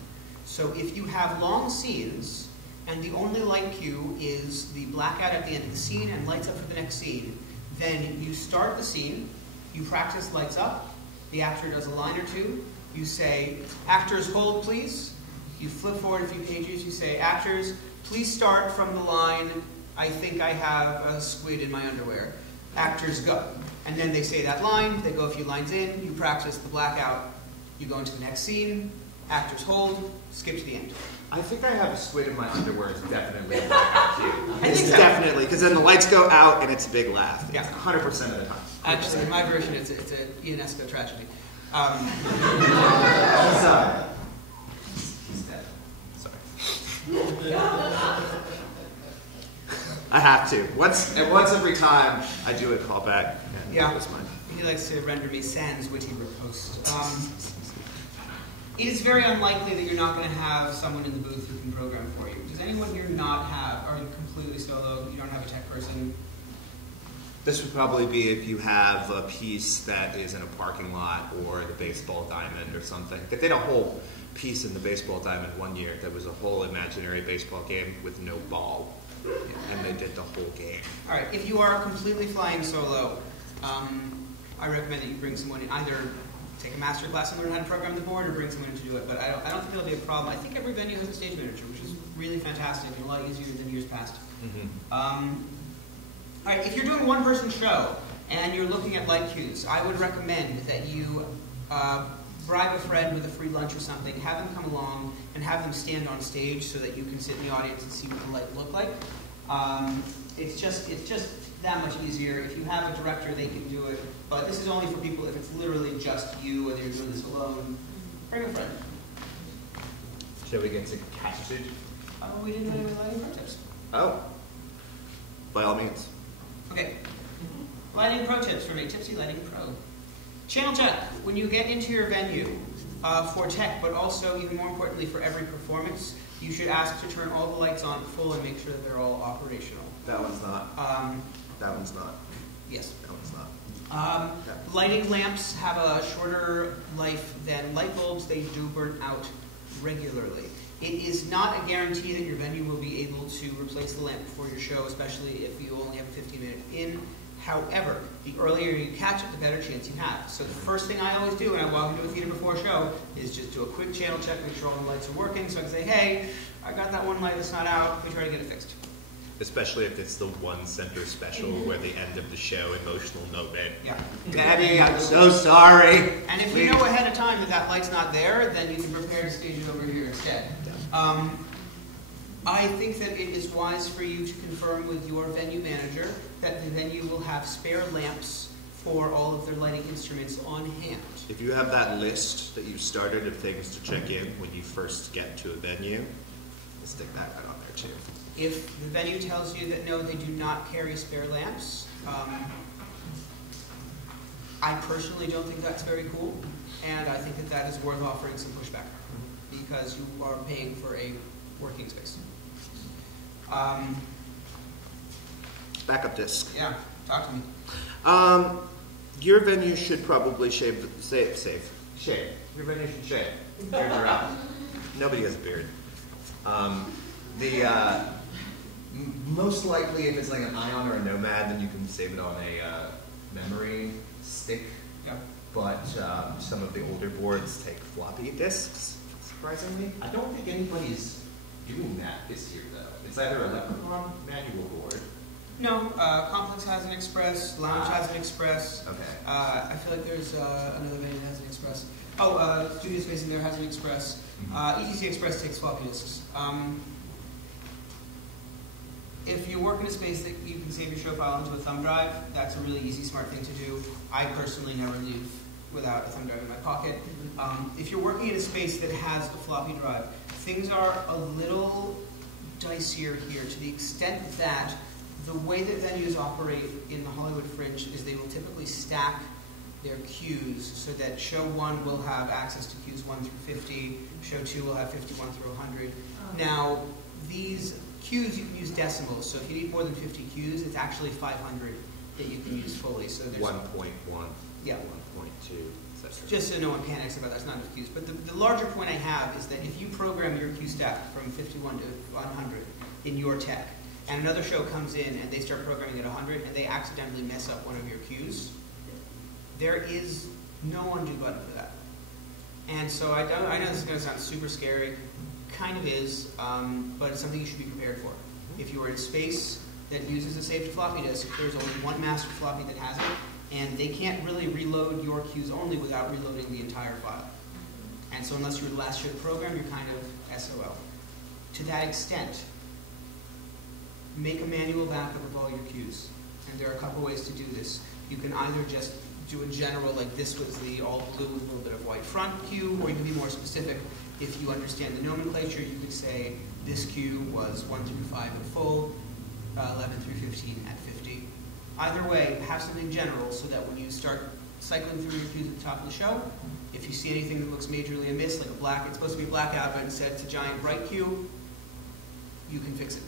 So if you have long scenes and the only light cue is the blackout at the end of the scene and lights up for the next scene, then you start the scene, you practice lights up, the actor does a line or two, you say, actors hold please, you flip forward a few pages, you say, actors, please start from the line, I think I have a squid in my underwear. Actors go. And then they say that line, they go a few lines in, you practice the blackout, you go into the next scene, actors hold, skip to the end. I think I have a squid in my underwear is definitely a blackout cue. I think so. Definitely, because then the lights go out and it's a big laugh. It's Yeah. 100% of the time. Actually, in my version, it's a Ionesco tragedy. Sorry. He's dead. Sorry. I have to. Once every time I do a callback. Yeah. That's mine. He likes to render me sans witty riposte. It is very unlikely that you're not going to have someone in the booth who can program for you. Does anyone here not have, are you completely solo, you don't have a tech person? This would probably be if you have a piece that is in a parking lot or the baseball diamond or something. They did a whole piece in the baseball diamond one year that was a whole imaginary baseball game with no ball. And they did the whole game. All right, if you are completely flying solo, I recommend that you bring someone in, either take a master class and learn how to program the board or bring someone in to do it, but I don't think that'll be a problem. I think every venue has a stage manager, which is really fantastic and a lot easier than years past. All right, if you're doing a one-person show and you're looking at light cues, I would recommend that you bribe a friend with a free lunch or something, have them come along, and have them stand on stage so that you can sit in the audience and see what the light look like. It's just that much easier. If you have a director, they can do it. But this is only for people if it's literally just you, whether you're doing this alone. Bring a friend. Shall we get to catchage? Oh, we didn't do any lighting pro tips. Oh. By all means. Okay. Lighting pro tips from a Tipsy Lighting Pro. Channel check. When you get into your venue for tech, but also even more importantly for every performance, you should ask to turn all the lights on full and make sure that they're all operational. That one's not. That one's not. Yes. That one's not. Lighting lamps have a shorter life than light bulbs. They do burn out regularly. It is not a guarantee that your venue will be able to replace the lamp before your show, especially if you only have a 15-minute in. However, the earlier you catch it, the better chance you have. So the first thing I always do when I walk into a theater before a show is just do a quick channel check, make sure all the lights are working, so I can say, hey, I got that one light that's not out, we try to get it fixed. Especially if it's the one center special where the end of the show, emotional moment. Yeah. Daddy, I'm so sorry. And if you know ahead of time that that light's not there, then you can prepare to stage it over here instead. I think that it is wise for you to confirm with your venue manager that the venue will have spare lamps for all of their lighting instruments on hand. If you have that list that you started of things to check in when you first get to a venue, stick that right on there too. If the venue tells you that no, they do not carry spare lamps, I personally don't think that's very cool, and I think that that is worth offering some pushback because you are paying for a working space. Backup disc. Yeah, talk to me. Your venue should probably shave. Everybody should shave. Beards are out. Nobody has a beard. Most likely, if it's like an Ion or a Nomad, then you can save it on a memory stick. Yep. But some of the older boards take floppy disks, surprisingly. I don't think anybody's doing that this year, though. It's either a Leprechaun manual board. No, Complex has an Express, Lounge has an Express. Okay. I feel like there's another venue that has an Express. Oh, Studio Space in there has an Express. ETC Express takes floppy disks. If you work in a space that you can save your show file into a thumb drive, that's a really easy, smart thing to do. I personally never leave without a thumb drive in my pocket. If you're working in a space that has a floppy drive, things are a little dicier here to the extent that the way that venues operate in the Hollywood Fringe is they will typically stack their queues so that show 1 will have access to queues 1 through 50, show 2 will have 51 through 100. Now, these queues you can use decimals, so if you need more than 50 queues, it's actually 500 that you can use fully. So there's 1.1, yeah, 1.2, etc. Just so no one panics about that's not enough queues. But the larger point I have is that if you program your queue stack from 51 to 100 in your tech, and another show comes in and they start programming at 100 and they accidentally mess up one of your queues, there is no undo button for that. And so I know this is going to sound super scary, kind of is, but it's something you should be prepared for. If you are in a space that uses a saved floppy disk, there's only one master floppy that has it, and they can't really reload your queues only without reloading the entire file. And so unless you're the last show to program, you're kind of SOL. To that extent, make a manual backup of all your queues. And there are a couple ways to do this. You can either just do a general, like this was the all blue with a little bit of white front queue, or you can be more specific. If you understand the nomenclature, you could say this queue was 1 through 5 at full, 11 through 15 at 50. Either way, have something general so that when you start cycling through your queues at the top of the show, if you see anything that looks majorly amiss, like a black, it's supposed to be a blackout, but instead it's a giant bright queue, you can fix it.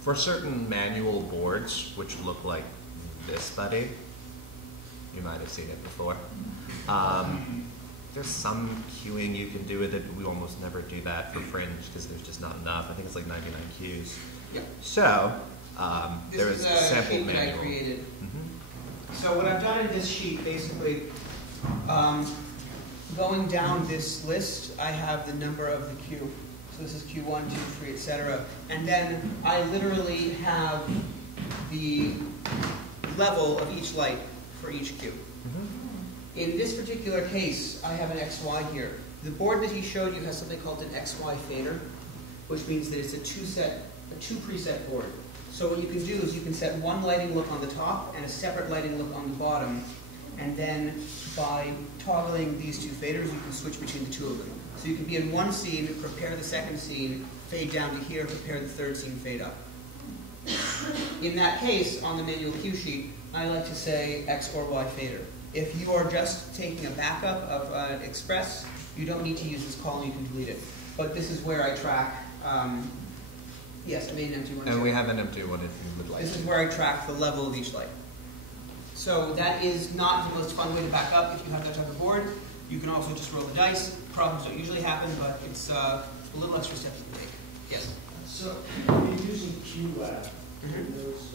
For certain manual boards, which look like this, buddy, you might have seen it before. There's some queuing you can do with it, but we almost never do that for Fringe because there's just not enough. I think it's like 99 queues. Yep. So, there is a a sample sheet manual. that I created. So what I've done in this sheet, basically, going down this list, I have the number of the queue. So this is Q1, 2, 3, etc. And then I literally have the level of each light for each queue. In this particular case, I have an XY here. The board that he showed you has something called an XY fader, which means that it's a two preset board. So what you can do is you can set one lighting look on the top and a separate lighting look on the bottom, and then by toggling these two faders, you can switch between the two of them. So you can be in one scene, prepare the second scene, fade down to here, prepare the third scene, fade up. In that case, on the manual cue sheet, I like to say X or Y fader. If you are just taking a backup of Express, you don't need to use this column, you can delete it. But this is where I track, yes, I made an empty one. And we have an empty one if you would like. This is where I track the level of each light. So that is not the most fun way to back up if you have that type of board. You can also just roll the dice. Problems don't usually happen, but it's a little extra steps to take. Yes? So, you're using QLab, those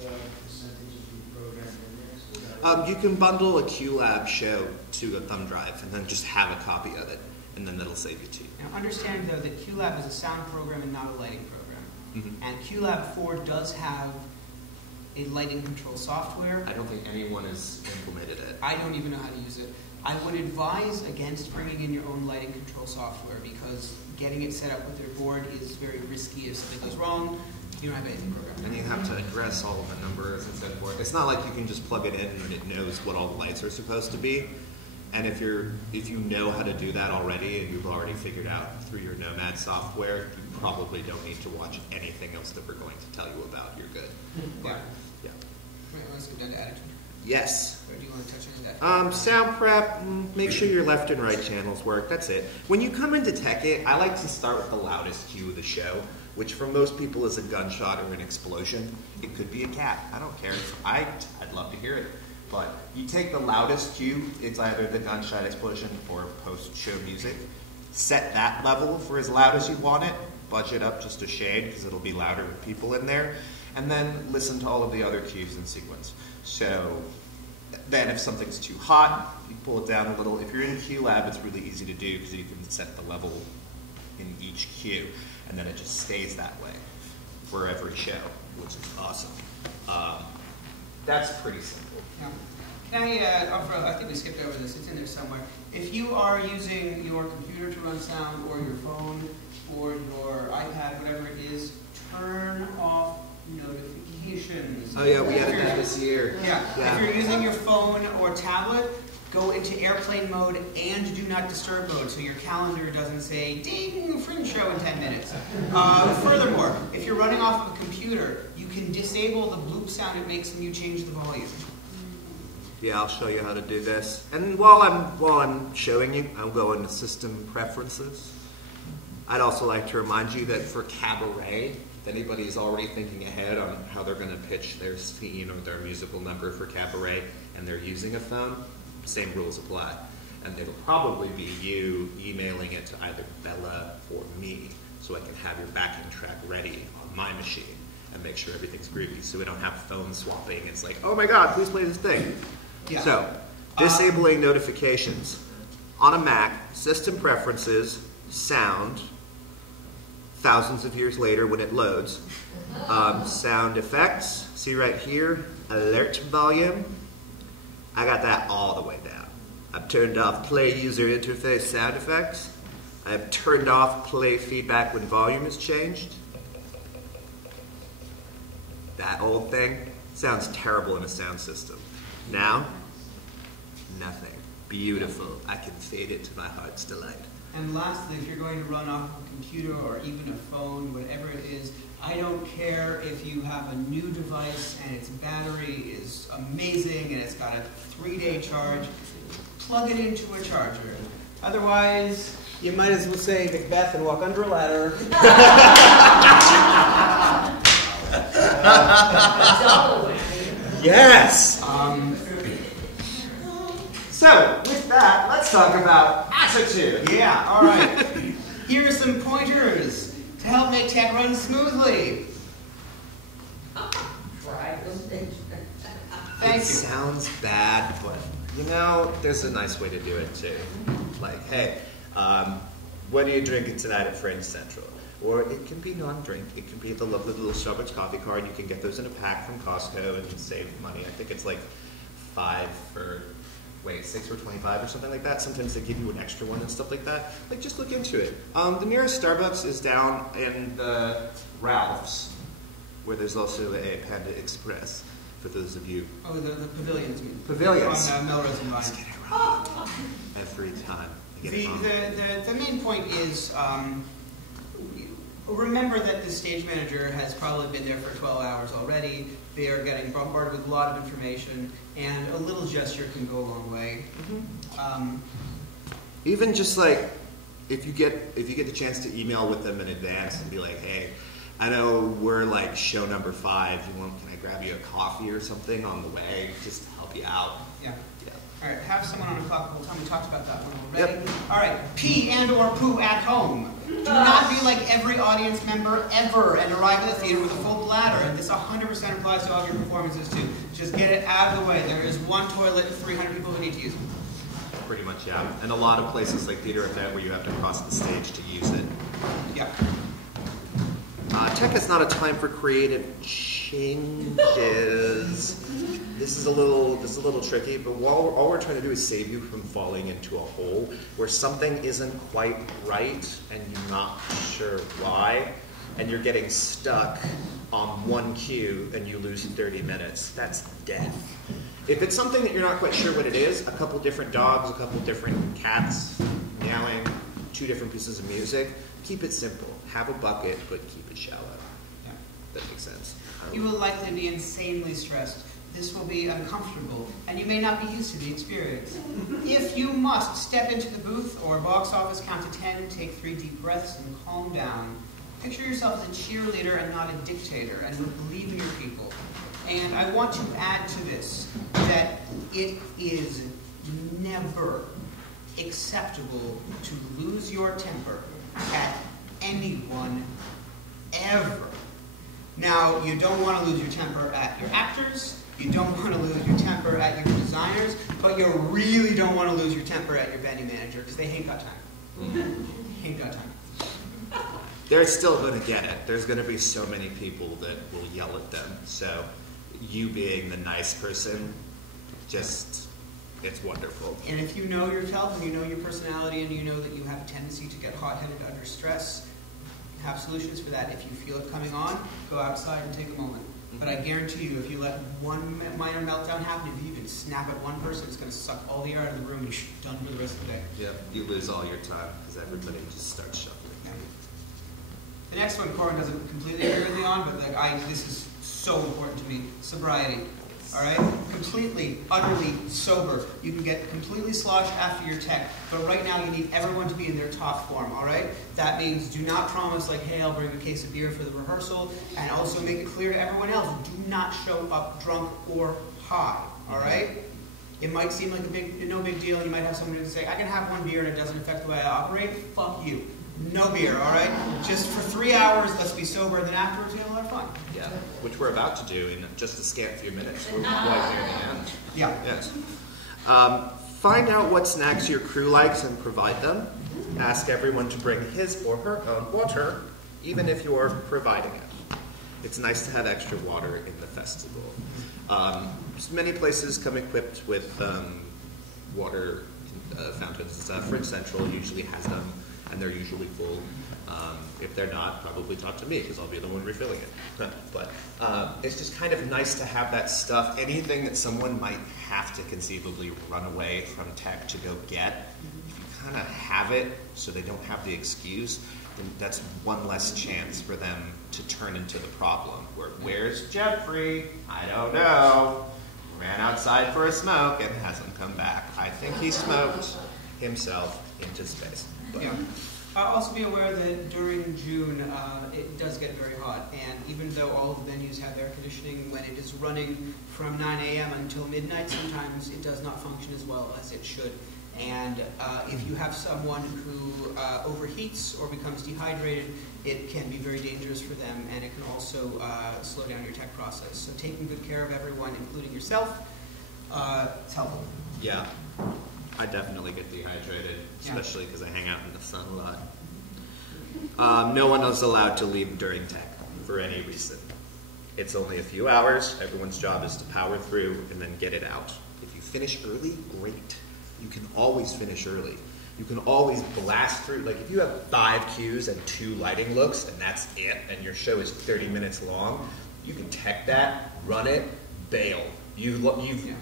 percentages you programmed in there? So You can bundle a QLab show to a thumb drive and then just have a copy of it, and then that'll save you 2. Now understand though that QLab is a sound program and not a lighting program. And QLab 4 does have a lighting control software. I don't think anyone has implemented it. I don't even know how to use it. I would advise against bringing in your own lighting control software because getting it set up with your board is very risky. If something goes wrong, you don't have anything programmed. And you have to address all of the numbers and so forth. It's not like you can just plug it in and it knows what all the lights are supposed to be. And if you know how to do that already and you've already figured out through your Nomad software, you probably don't need to watch anything else that we're going to tell you about. You're good. Yeah. Yeah. Right, let's go down to attitude. Yes. Or do you want to touch on that? Sound prep, make sure your left and right channels work. That's it. When you come into Tech It, I like to start with the loudest cue of the show, which for most people is a gunshot or an explosion. It could be a cat. I don't care. I'd love to hear it. But you take the loudest cue, it's either the gunshot explosion or post-show music. Set that level for as loud as you want it. Budget up just a shade because it'll be louder with people in there. And then listen to all of the other cues in sequence. So then if something's too hot, you pull it down a little. If you're in Q Lab, it's really easy to do because you can set the level in each cue. And then it just stays that way for every show, which is awesome. That's pretty simple. Yeah. Can I think we skipped over this, it's in there somewhere. If you are using your computer to run sound, or your phone, or your iPad, whatever it is, turn off notifications. Oh yeah, we added that this year. Yeah. If you're using your phone or tablet, go into airplane mode and do not disturb mode, so your calendar doesn't say, ding, Fringe show in 10 minutes. Furthermore, if you're running off of a computer, you can disable the bloop sound it makes when you change the volume. Yeah, I'll show you how to do this. And while I'm showing you, I'll go into system preferences. I'd also like to remind you that for Cabaret, if anybody's already thinking ahead on how they're going to pitch their scene or their musical number for Cabaret, and they're using a phone, same rules apply. And it'll probably be you emailing it to either Bella or me, so I can have your backing track ready on my machine and make sure everything's groovy, so we don't have phone swapping. It's like, oh my God, please play this thing. Yeah. So, disabling notifications. On a Mac, system preferences, sound, thousands of years later when it loads, sound effects, see right here, alert volume. I got that all the way down. I've turned off play user interface sound effects. I've turned off play feedback when volume is changed. That old thing sounds terrible in a sound system. Now, nothing. Beautiful. I can fade it to my heart's delight. And lastly, if you're going to run off a computer or even a phone, whatever it is, I don't care if you have a new device and its battery is amazing and it's got a 3-day charge, plug it into a charger. Otherwise, you might as well say Macbeth and walk under a ladder. Yes! So, with that, let's talk about attitude. Yeah, all right. Here are some pointers to help make tech run smoothly. Thank you. It sounds bad, but you know, there's a nice way to do it too. Like, hey, what are you drinking tonight at Fringe Central? Or it can be non-drink. It can be the lovely little Starbucks coffee card. You can get those in a pack from Costco and save money. I think it's like 6 or 25 or something like that. Sometimes they give you an extra one and stuff like that. Like, just look into it. The nearest Starbucks is down in the Ralph's, where there's also a Panda Express, for those of you. Oh, the pavilions. Pavilions. On Melrose and Vine. Let's get it wrong. Every time. The main point is, remember that the stage manager has probably been there for 12 hours already. They are getting bombarded with a lot of information, and a little gesture can go a long way. Even just like, if you get the chance to email with them in advance and be like, hey, I know we're like show number 5. Can I grab you a coffee or something on the way, just to help you out? Yeah. All right, have someone on the clock the whole time. We talked about that one already. Yep. All right, pee and or poo at home. Do not be like every audience member ever and arrive at the theater with a full bladder. And this 100% applies to all of your performances too. Just get it out of the way. There is one toilet and 300 people who need to use it. Pretty much, yeah. And a lot of places like Theater Event where you have to cross the stage to use it. Yeah. Tech is not a time for creative changes. This is a little tricky, but all we're trying to do is save you from falling into a hole where something isn't quite right and you're not sure why, and you're getting stuck on one cue and you lose 30 minutes. That's death. If it's something that you're not quite sure what it is, a couple different dogs, a couple different cats meowing, 2 different pieces of music, keep it simple. Have a bucket, but keep it shallow. Yeah. That makes sense. You will likely be insanely stressed. This will be uncomfortable, and you may not be used to the experience. If you must, step into the booth or box office, count to 10, take 3 deep breaths, and calm down. Picture yourself as a cheerleader and not a dictator, and believe in your people. And I want to add to this that it is never acceptable to lose your temper at anyone ever. Now, you don't want to lose your temper at your actors, you don't want to lose your temper at your designers, but you really don't want to lose your temper at your venue manager, because they ain't got time. Ain't got time. They're still going to get it. There's going to be so many people that will yell at them. So you being the nice person, just, it's wonderful. And if you know yourself and you know your personality and you know that you have a tendency to get hot-headed under stress, have solutions for that. If you feel it coming on, go outside and take a moment. But I guarantee you, if you let one minor meltdown happen, if you can snap at one person, it's going to suck all the air out of the room and you're done for the rest of the day. Yeah, you lose all your time because everybody just starts shuffling. Yeah. The next one, Corwin doesn't completely agree with me on, but this is so important to me. Sobriety. All right? Completely, utterly sober. You can get completely sloshed after your tech, but right now you need everyone to be in their top form, all right? That means do not promise like, hey, I'll bring a case of beer for the rehearsal, and also make it clear to everyone else, do not show up drunk or high, all right? It might seem like no big deal, and you might have someone who can say, I can have one beer and it doesn't affect the way I operate. Fuck you. No beer, all right? Just for 3 hours, let's be sober, and then afterwards we have a lot of fun. Yeah, which we're about to do in just a scant few minutes. We're quite near the end. Yeah. Yes. Find out what snacks your crew likes and provide them. Ask everyone to bring his or her own water, even if you're providing it. It's nice to have extra water in the festival. Many places come equipped with water fountains and stuff. Fringe Central usually has them, and they're usually full. If they're not, probably talk to me, because I'll be the one refilling it. But it's just kind of nice to have that stuff. Anything that someone might have to conceivably run away from tech to go get, if you kind of have it so they don't have the excuse, then that's one less chance for them to turn into the problem. Where's Jeffrey? I don't know. Ran outside for a smoke and hasn't come back. I think he smoked himself into space. But. Yeah. Also be aware that during June, it does get very hot, and even though all of the venues have air conditioning, when it is running from 9 a.m. until midnight, sometimes it does not function as well as it should. And if you have someone who overheats or becomes dehydrated, it can be very dangerous for them, and it can also slow down your tech process. So taking good care of everyone, including yourself, it's helpful. Yeah. I definitely get dehydrated, especially because I hang out in the sun a lot. No one is allowed to leave during tech for any reason. It's only a few hours. Everyone's job is to power through and then get it out. If you finish early, great. You can always finish early. You can always blast through. Like if you have 5 cues and 2 lighting looks and that's it, and your show is 30 minutes long, you can tech that, run it, bail. You've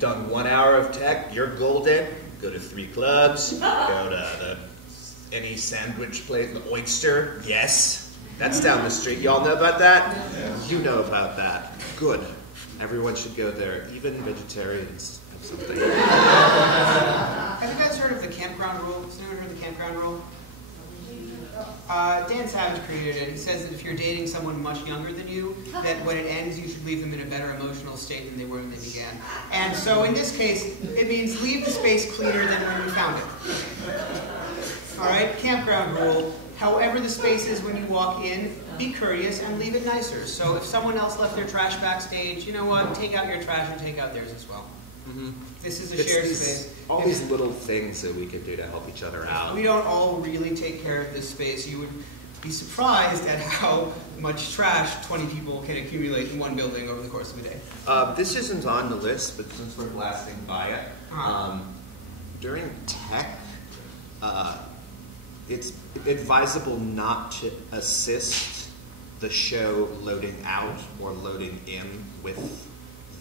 done 1 hour of tech, you're golden. Go to 3 clubs, go to any sandwich place, the Oyster, yes. That's down the street. Y'all know about that? You know about that. Good. Everyone should go there, even vegetarians have something. Have you guys heard of the campground rule? Has anyone heard of the campground rule? Dan Savage created it. He says that if you're dating someone much younger than you, that when it ends, you should leave them in a better emotional state than they were when they began. And so in this case, it means leave the space cleaner than when you found it. All right, campground rule. However the space is when you walk in, be courteous and leave it nicer. So if someone else left their trash backstage, you know what? Take out your trash and take out theirs as well. Mm-hmm. This is a shared space. All these little things that we could do to help each other out. We don't all really take care of this space. You would be surprised at how much trash 20 people can accumulate in one building over the course of a day. This isn't on the list, but since we're blasting by it, during tech, it's advisable not to assist the show loading out or loading in with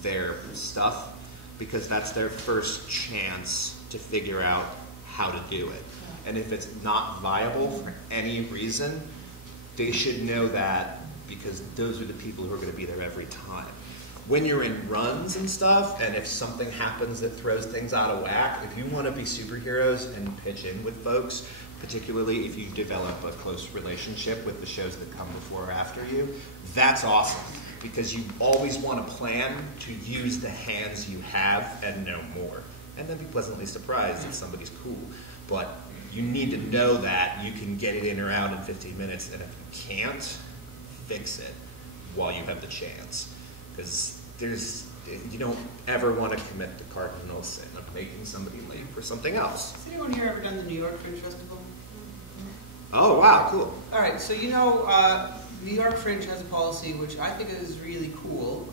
their stuff, because that's their first chance to figure out how to do it. And if it's not viable for any reason, they should know that, because those are the people who are going to be there every time. When you're in runs and stuff, and if something happens that throws things out of whack, if you want to be superheroes and pitch in with folks, particularly if you develop a close relationship with the shows that come before or after you, that's awesome. because you always want to plan to use the hands you have and no more. And then be pleasantly surprised if somebody's cool. But you need to know that you can get it in or out in 15 minutes, and if you can't, fix it while you have the chance. Because you don't ever want to commit the cardinal sin of making somebody late for something else. Has anyone here ever done the New York Fringe Festival? Oh, wow, cool. All right, so New York Fringe has a policy which I think is really cool,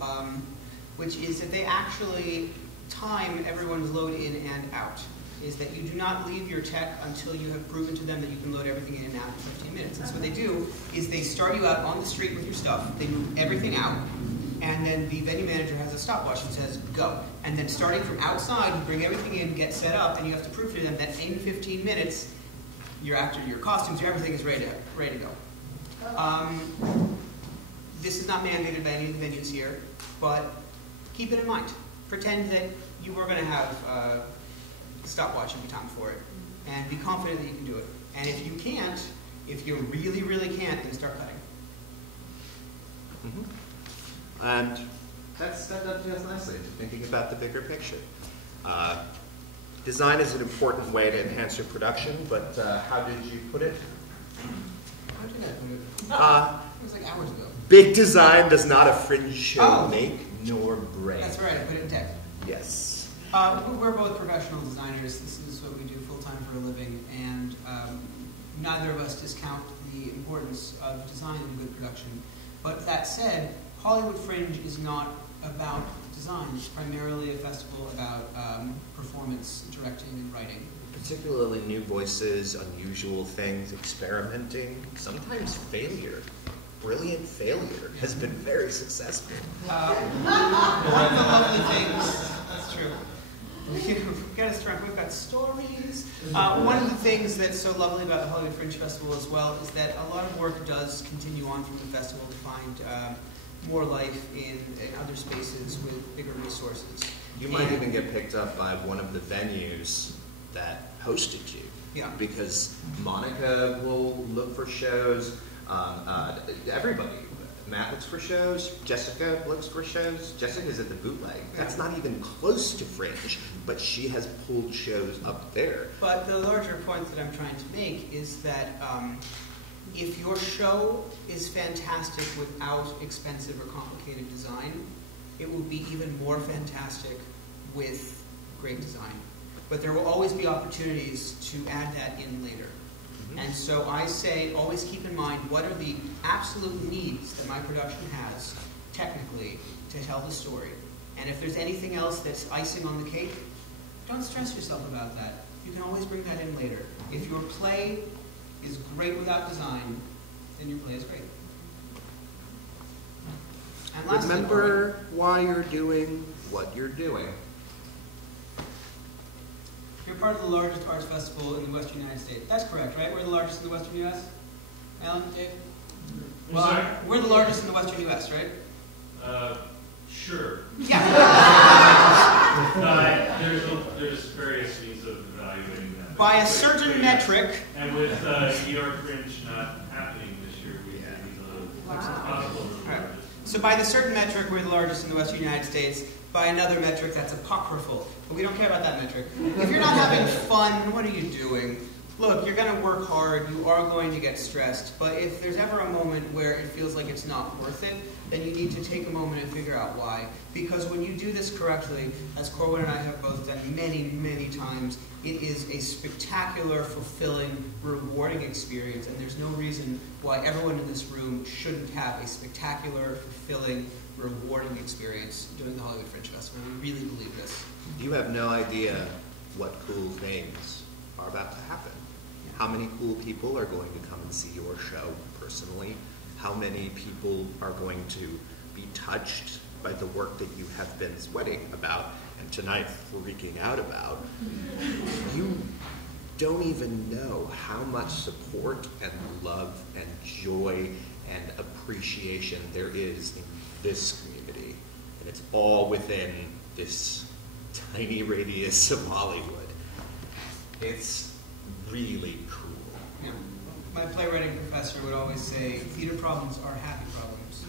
which is that they actually time everyone's load in and out. Is that you do not leave your tech until you have proven to them that you can load everything in and out in 15 minutes. And so what they do is they start you out on the street with your stuff, they move everything out, and then the venue manager has a stopwatch and says, go. And then starting from outside, you bring everything in, get set up, and you have to prove to them that in 15 minutes, your costumes, everything is ready to go. This is not mandated by any of the venues here, but keep it in mind. Pretend that you are going to have a stopwatch every time for it, and be confident that you can do it. And if you can't, if you really, really can't, then start cutting. Mm-hmm. And that dovetails nicely into thinking about the bigger picture. Design is an important way to enhance your production, but how did you put it? How did I put it? It was like hours ago. Big design does not a Fringe show make nor break. That's right, I put it in tech. Yes. We're both professional designers. This is what we do full-time for a living, and neither of us discount the importance of design in good production. But that said, Hollywood Fringe is not about design. It's primarily a festival about performance, directing, and writing. Particularly new voices, unusual things, experimenting, sometimes failure. Brilliant failure has been very successful. One of the lovely things, that's true. Get us drunk, we've got stories. One of the things that's so lovely about the Hollywood Fringe Festival as well is that a lot of work does continue on from the festival to find more life in other spaces with bigger resources. You might even get picked up by one of the venues that hosted you. Yeah. Because Monica will look for shows, everybody. Matt looks for shows, Jessica looks for shows. Jessica's at the Bootleg. That's not even close to Fringe, but she has pulled shows up there. But the larger point that I'm trying to make is that if your show is fantastic without expensive or complicated design, it will be even more fantastic with great design. But there will always be opportunities to add that in later. And so I say, always keep in mind what are the absolute needs that my production has, technically, to tell the story. And if there's anything else that's icing on the cake, don't stress yourself about that. You can always bring that in later. If your play is great without design, then your play is great. And lastly, remember why you're doing what you're doing. You're part of the largest arts festival in the Western United States. That's correct, right? We're the largest in the Western U.S.? Alan, Dave? Well, we're the largest in the Western U.S., right? Sure. Yeah. There's various means of evaluating that. By a certain metric. And with New York Fringe not happening this year, we have these possible. All right. So by the certain metric, we're the largest in the Western United States. By another metric, that's apocryphal. But we don't care about that metric. If you're not having fun, what are you doing? Look, you're going to work hard. You are going to get stressed. But if there's ever a moment where it feels like it's not worth it, then you need to take a moment and figure out why. Because when you do this correctly, as Corwin and I have both done many, many times, it is a spectacular, fulfilling, rewarding experience. And there's no reason why everyone in this room shouldn't have a spectacular, fulfilling, rewarding experience doing the Hollywood Fringe Festival. We really believe this. You have no idea what cool things are about to happen. How many cool people are going to come and see your show personally? How many people are going to be touched by the work that you have been sweating about and tonight freaking out about? You don't even know how much support and love and joy and appreciation there is in this community. And it's all within this tiny radius of Hollywood. It's really cool. Yeah. My playwriting professor would always say, theater problems are happy problems.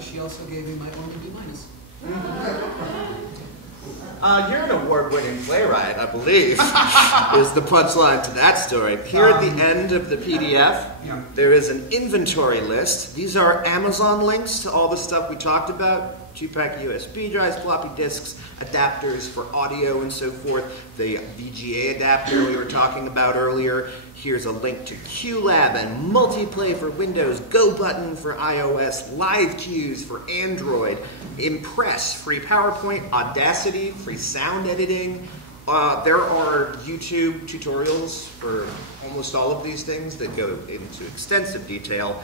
She also gave me my only B-. You're an award-winning playwright, I believe, is the punchline to that story. Here at the end of the PDF, there is an inventory list. These are Amazon links to all the stuff we talked about, 2-pack USB drives, floppy disks, adapters for audio and so forth, the VGA adapter we were talking about earlier. Here's a link to QLab and Multiplay for Windows, Go Button for iOS, Live Cues for Android, Impress, free PowerPoint, Audacity, free sound editing. There are YouTube tutorials for almost all of these things that go into extensive detail.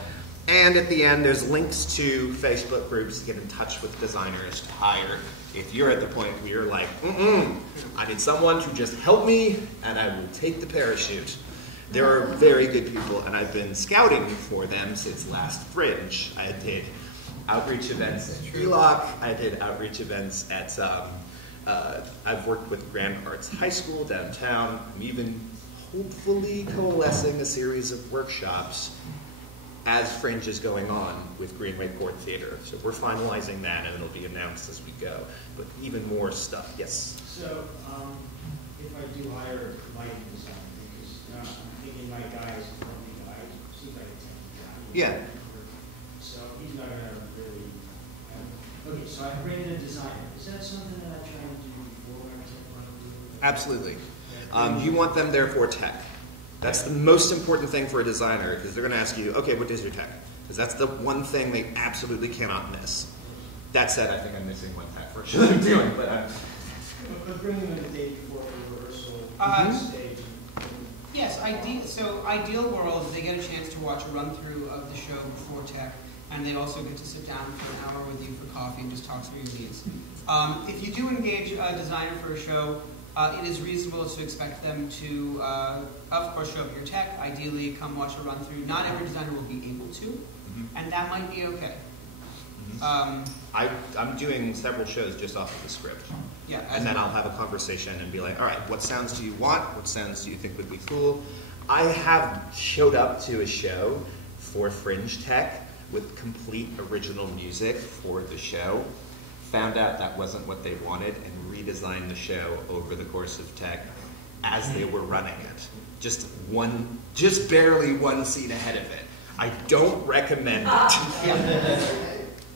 And at the end, there's links to Facebook groups to get in touch with designers to hire. If you're at the point where you're like, I need someone to just help me, and I will take the parachute. There are very good people, and I've been scouting for them since last Fringe. I did outreach events at Trelock. I did outreach events at, I've worked with Grand Arts High School downtown. I'm even hopefully coalescing a series of workshops as Fringe is going on with Greenway Court Theater. So we're finalizing that, and it'll be announced as we go. But even more stuff, yes? So, if I do hire lighting design, because I'm thinking my guy is a company guy, seems like a tech guy. Yeah. So he's not going to really, okay, so I bring in a designer. Is that something that I try to do before I take one of you? Absolutely. You want them there for tech. That's the most important thing for a designer, because they're going to ask you, okay, what is your tech? Because that's the one thing they absolutely cannot miss. That said, I think I'm missing one tech for sure I'm doing, but I'm... But bringing them the day before for rehearsal, stage. Yes, ideal world, they get a chance to watch a run-through of the show before tech, and they also get to sit down for an hour with you for coffee and just talk through your needs. If you do engage a designer for a show, it is reasonable to expect them to, of course, show up your tech, ideally come watch a run-through. Not every designer will be able to, and that might be okay. I'm doing several shows just off of the script. Yeah, and then I'll have a conversation and be like, all right, what sounds do you want? What sounds do you think would be cool? I have showed up to a show for Fringe Tech with complete original music for the show, found out that wasn't what they wanted, and redesigned the show over the course of tech as they were running it. Just barely one scene ahead of it. I don't recommend it.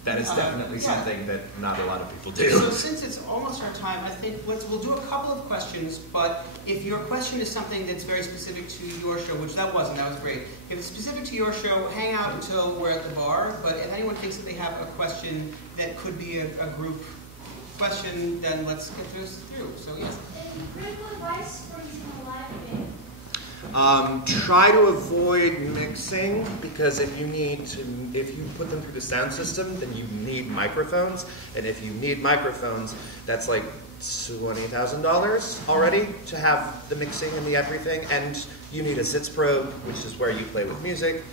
That is definitely something that not a lot of people do. So since it's almost our time, I think we'll do a couple of questions, but if your question is something that's very specific to your show, which that wasn't, that was great. If it's specific to your show, hang out until we're at the bar, but if anyone thinks that they have a question that could be a group question, then let's get this through. So yes. Critical advice for using a live band? Try to avoid mixing, because if you put them through the sound system, then you need microphones, and if you need microphones, that's like $20,000 already to have the mixing and the everything, and you need a Sitz probe, which is where you play with music.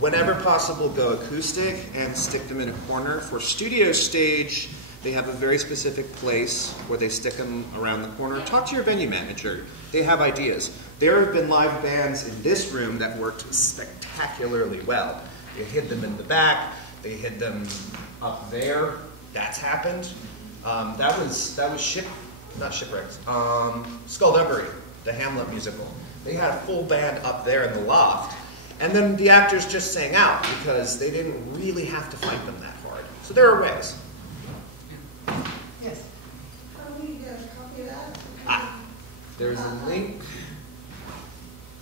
Whenever possible, go acoustic and stick them in a corner. For studio stage, they have a very specific place where they stick them around the corner. Talk to your venue manager. They have ideas. There have been live bands in this room that worked spectacularly well. They hid them in the back. They hid them up there. That's happened. That was Skullduggery, the Hamlet musical. They had a full band up there in the loft. And then the actors just sang out because they didn't really have to fight them that hard. So there are ways. Yes. How do we get a copy of that? There's a link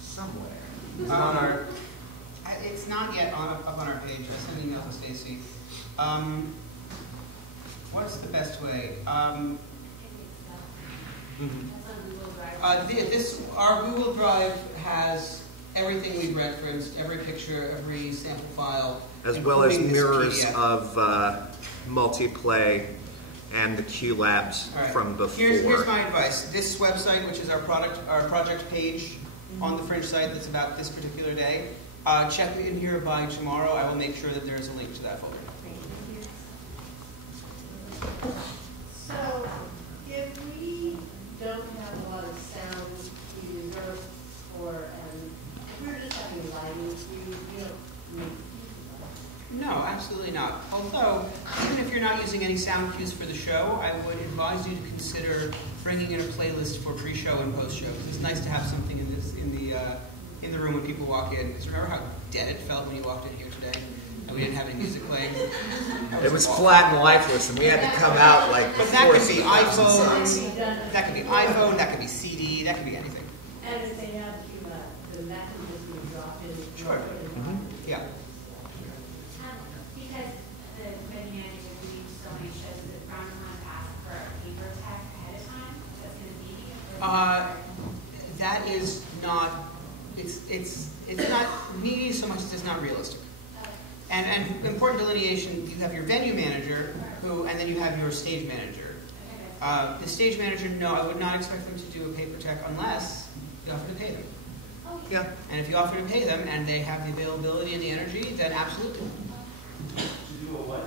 somewhere. Is it on our... It's not yet up on our page. I sent an email to Stacy. What's the best way? Our Google Drive has everything we've referenced, every picture, every sample file, as well as including this mirrors PDF. of Multiplay and the QLabs from before. Here's my advice. This website, which is our project page on the Fringe site that's about this particular day, check in here by tomorrow. I will make sure that there is a link to that folder. So, if we don't have a lot of sound to rehearse for, if we're just having lighting, you don't make No, absolutely not. Although any sound cues for the show, I would advise you to consider bringing in a playlist for pre-show and post-show. Because it's nice to have something in the room when people walk in. Because remember how dead it felt when you walked in here today, and we didn't have any music playing. It was flat and lifeless, and we had to come out like. But that could be iPhone. That could be iPhone. That could be CD. That could be anything. And if they have the mechanism dropped in. Sure. Yeah. Because the venue manager is doing so many shows that Brown want to ask for a paper tech ahead of time, that's going to be. That is not. It's not needy so much as it's not realistic. And important delineation, you have your venue manager, and then you have your stage manager. The stage manager, no, I would not expect them to do a paper tech unless you offer to pay them. Yeah. And if you offer to pay them and they have the availability and the energy, then absolutely. To do a what?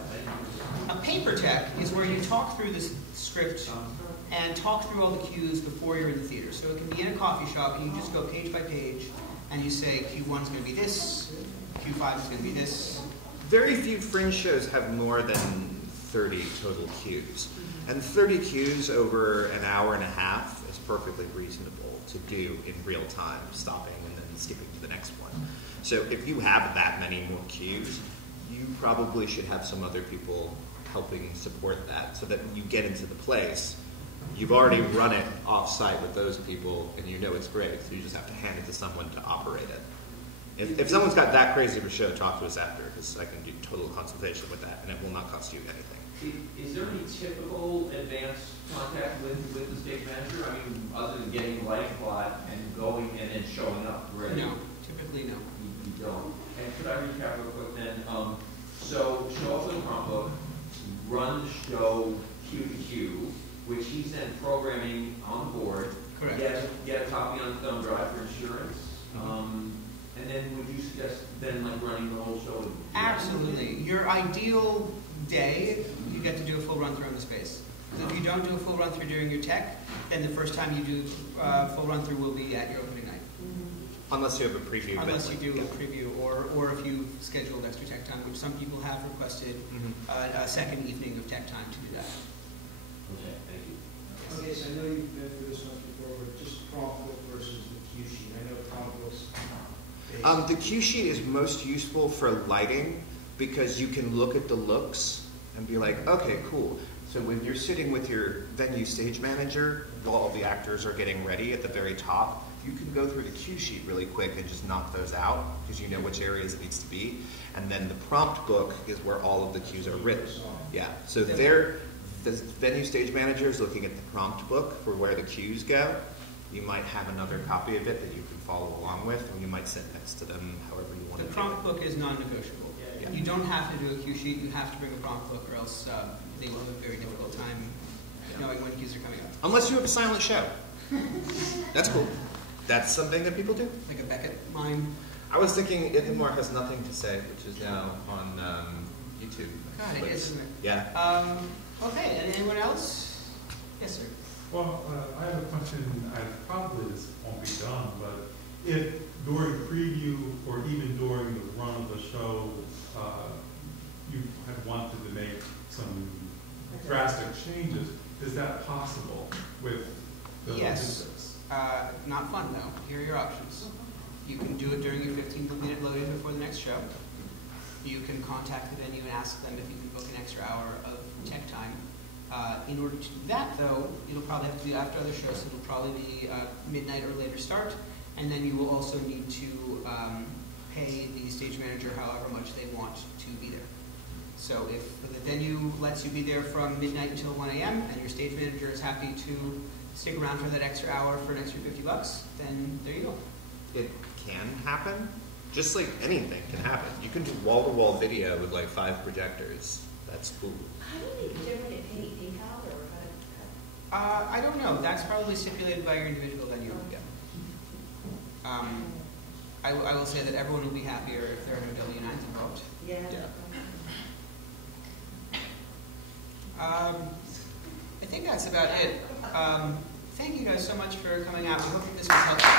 A paper tech is where you talk through the script and talk through all the cues before you're in the theater. So it can be in a coffee shop and you just go page by page and you say Q1 is going to be this, Q5 is going to be this. Very few Fringe shows have more than 30 total cues. And 30 cues over an hour and a half is perfectly reasonable to do in real time, stopping and then skipping to the next one. So if you have that many more cues, you probably should have some other people helping support that so that when you get into the place, you've already run it off-site with those people and you know it's great, so you just have to hand it to someone to operate it. If someone's got that crazy of a show, talk to us after, because I can do total consultation with that, and it will not cost you anything. Is there any typical advanced contact with the stage manager? I mean, other than getting the light plot and going and then showing up, right? No, typically no. You don't. And could I recap real quick then? So show up with a prompt book, run the show cue to cue, which he's then programming on the board. Correct. Get a copy on the thumb drive for insurance. And then would you suggest then like running the whole show? Absolutely. Your ideal day, you get to do a full run through on the space. So if you don't do a full run through during your tech, then the first time you do full run through will be at your opening night. Unless you have a preview. Unless you do a preview, or if you've scheduled extra tech time, which some people have requested a second evening of tech time to do that. Okay, thank you. Okay, so I know you've been through this once before, but just prompt book versus the cue sheet. I know prompt books. The cue sheet is most useful for lighting because you can look at the looks and be like, okay, cool. So when you're sitting with your venue stage manager while all the actors are getting ready at the very top, you can go through the cue sheet really quick and just knock those out because you know which areas it needs to be. And then the prompt book is where all of the cues are written. Yeah, so the venue stage manager is looking at the prompt book for where the cues go. You might have another copy of it that you can follow along with, and you might sit next to them however you want to do it. The prompt book is non-negotiable. Yeah. You don't have to do a cue sheet, you have to bring a prompt book or else they will have a very difficult time knowing when cues are coming up. Unless you have a silent show. That's cool. That's something that people do. Like a Beckett mime. I was thinking Ithamar Has Nothing to Say, which is now on YouTube. God, it is, isn't it? Yeah. Okay, and anyone else? Yes, sir. Well, I have a question. Probably this won't be done, but if during preview or even during the run of the show, you had wanted to make some drastic changes, is that possible with the logistics? Not fun though. Here are your options. You can do it during your 15-minute load-in before the next show. You can contact the venue and ask them if you can book an extra hour of tech time. In order to do that, though, it'll probably have to be after other shows. So it'll probably be midnight or later start, and then you will also need to pay the stage manager however much they want to be there. So if the venue lets you be there from midnight until 1 a.m. and your stage manager is happy to stick around for that extra hour for an extra $50, then there you go. It can happen. Just like anything can happen. You can do wall-to-wall video with like 5 projectors. That's cool. How do they generally pay PayPal or how? I don't know. That's probably stipulated by your individual venue. Yeah. I will say that everyone will be happier if there are no W-9s involved. Yeah. I think that's about it. Thank you guys so much for coming out. We hope that this was helpful.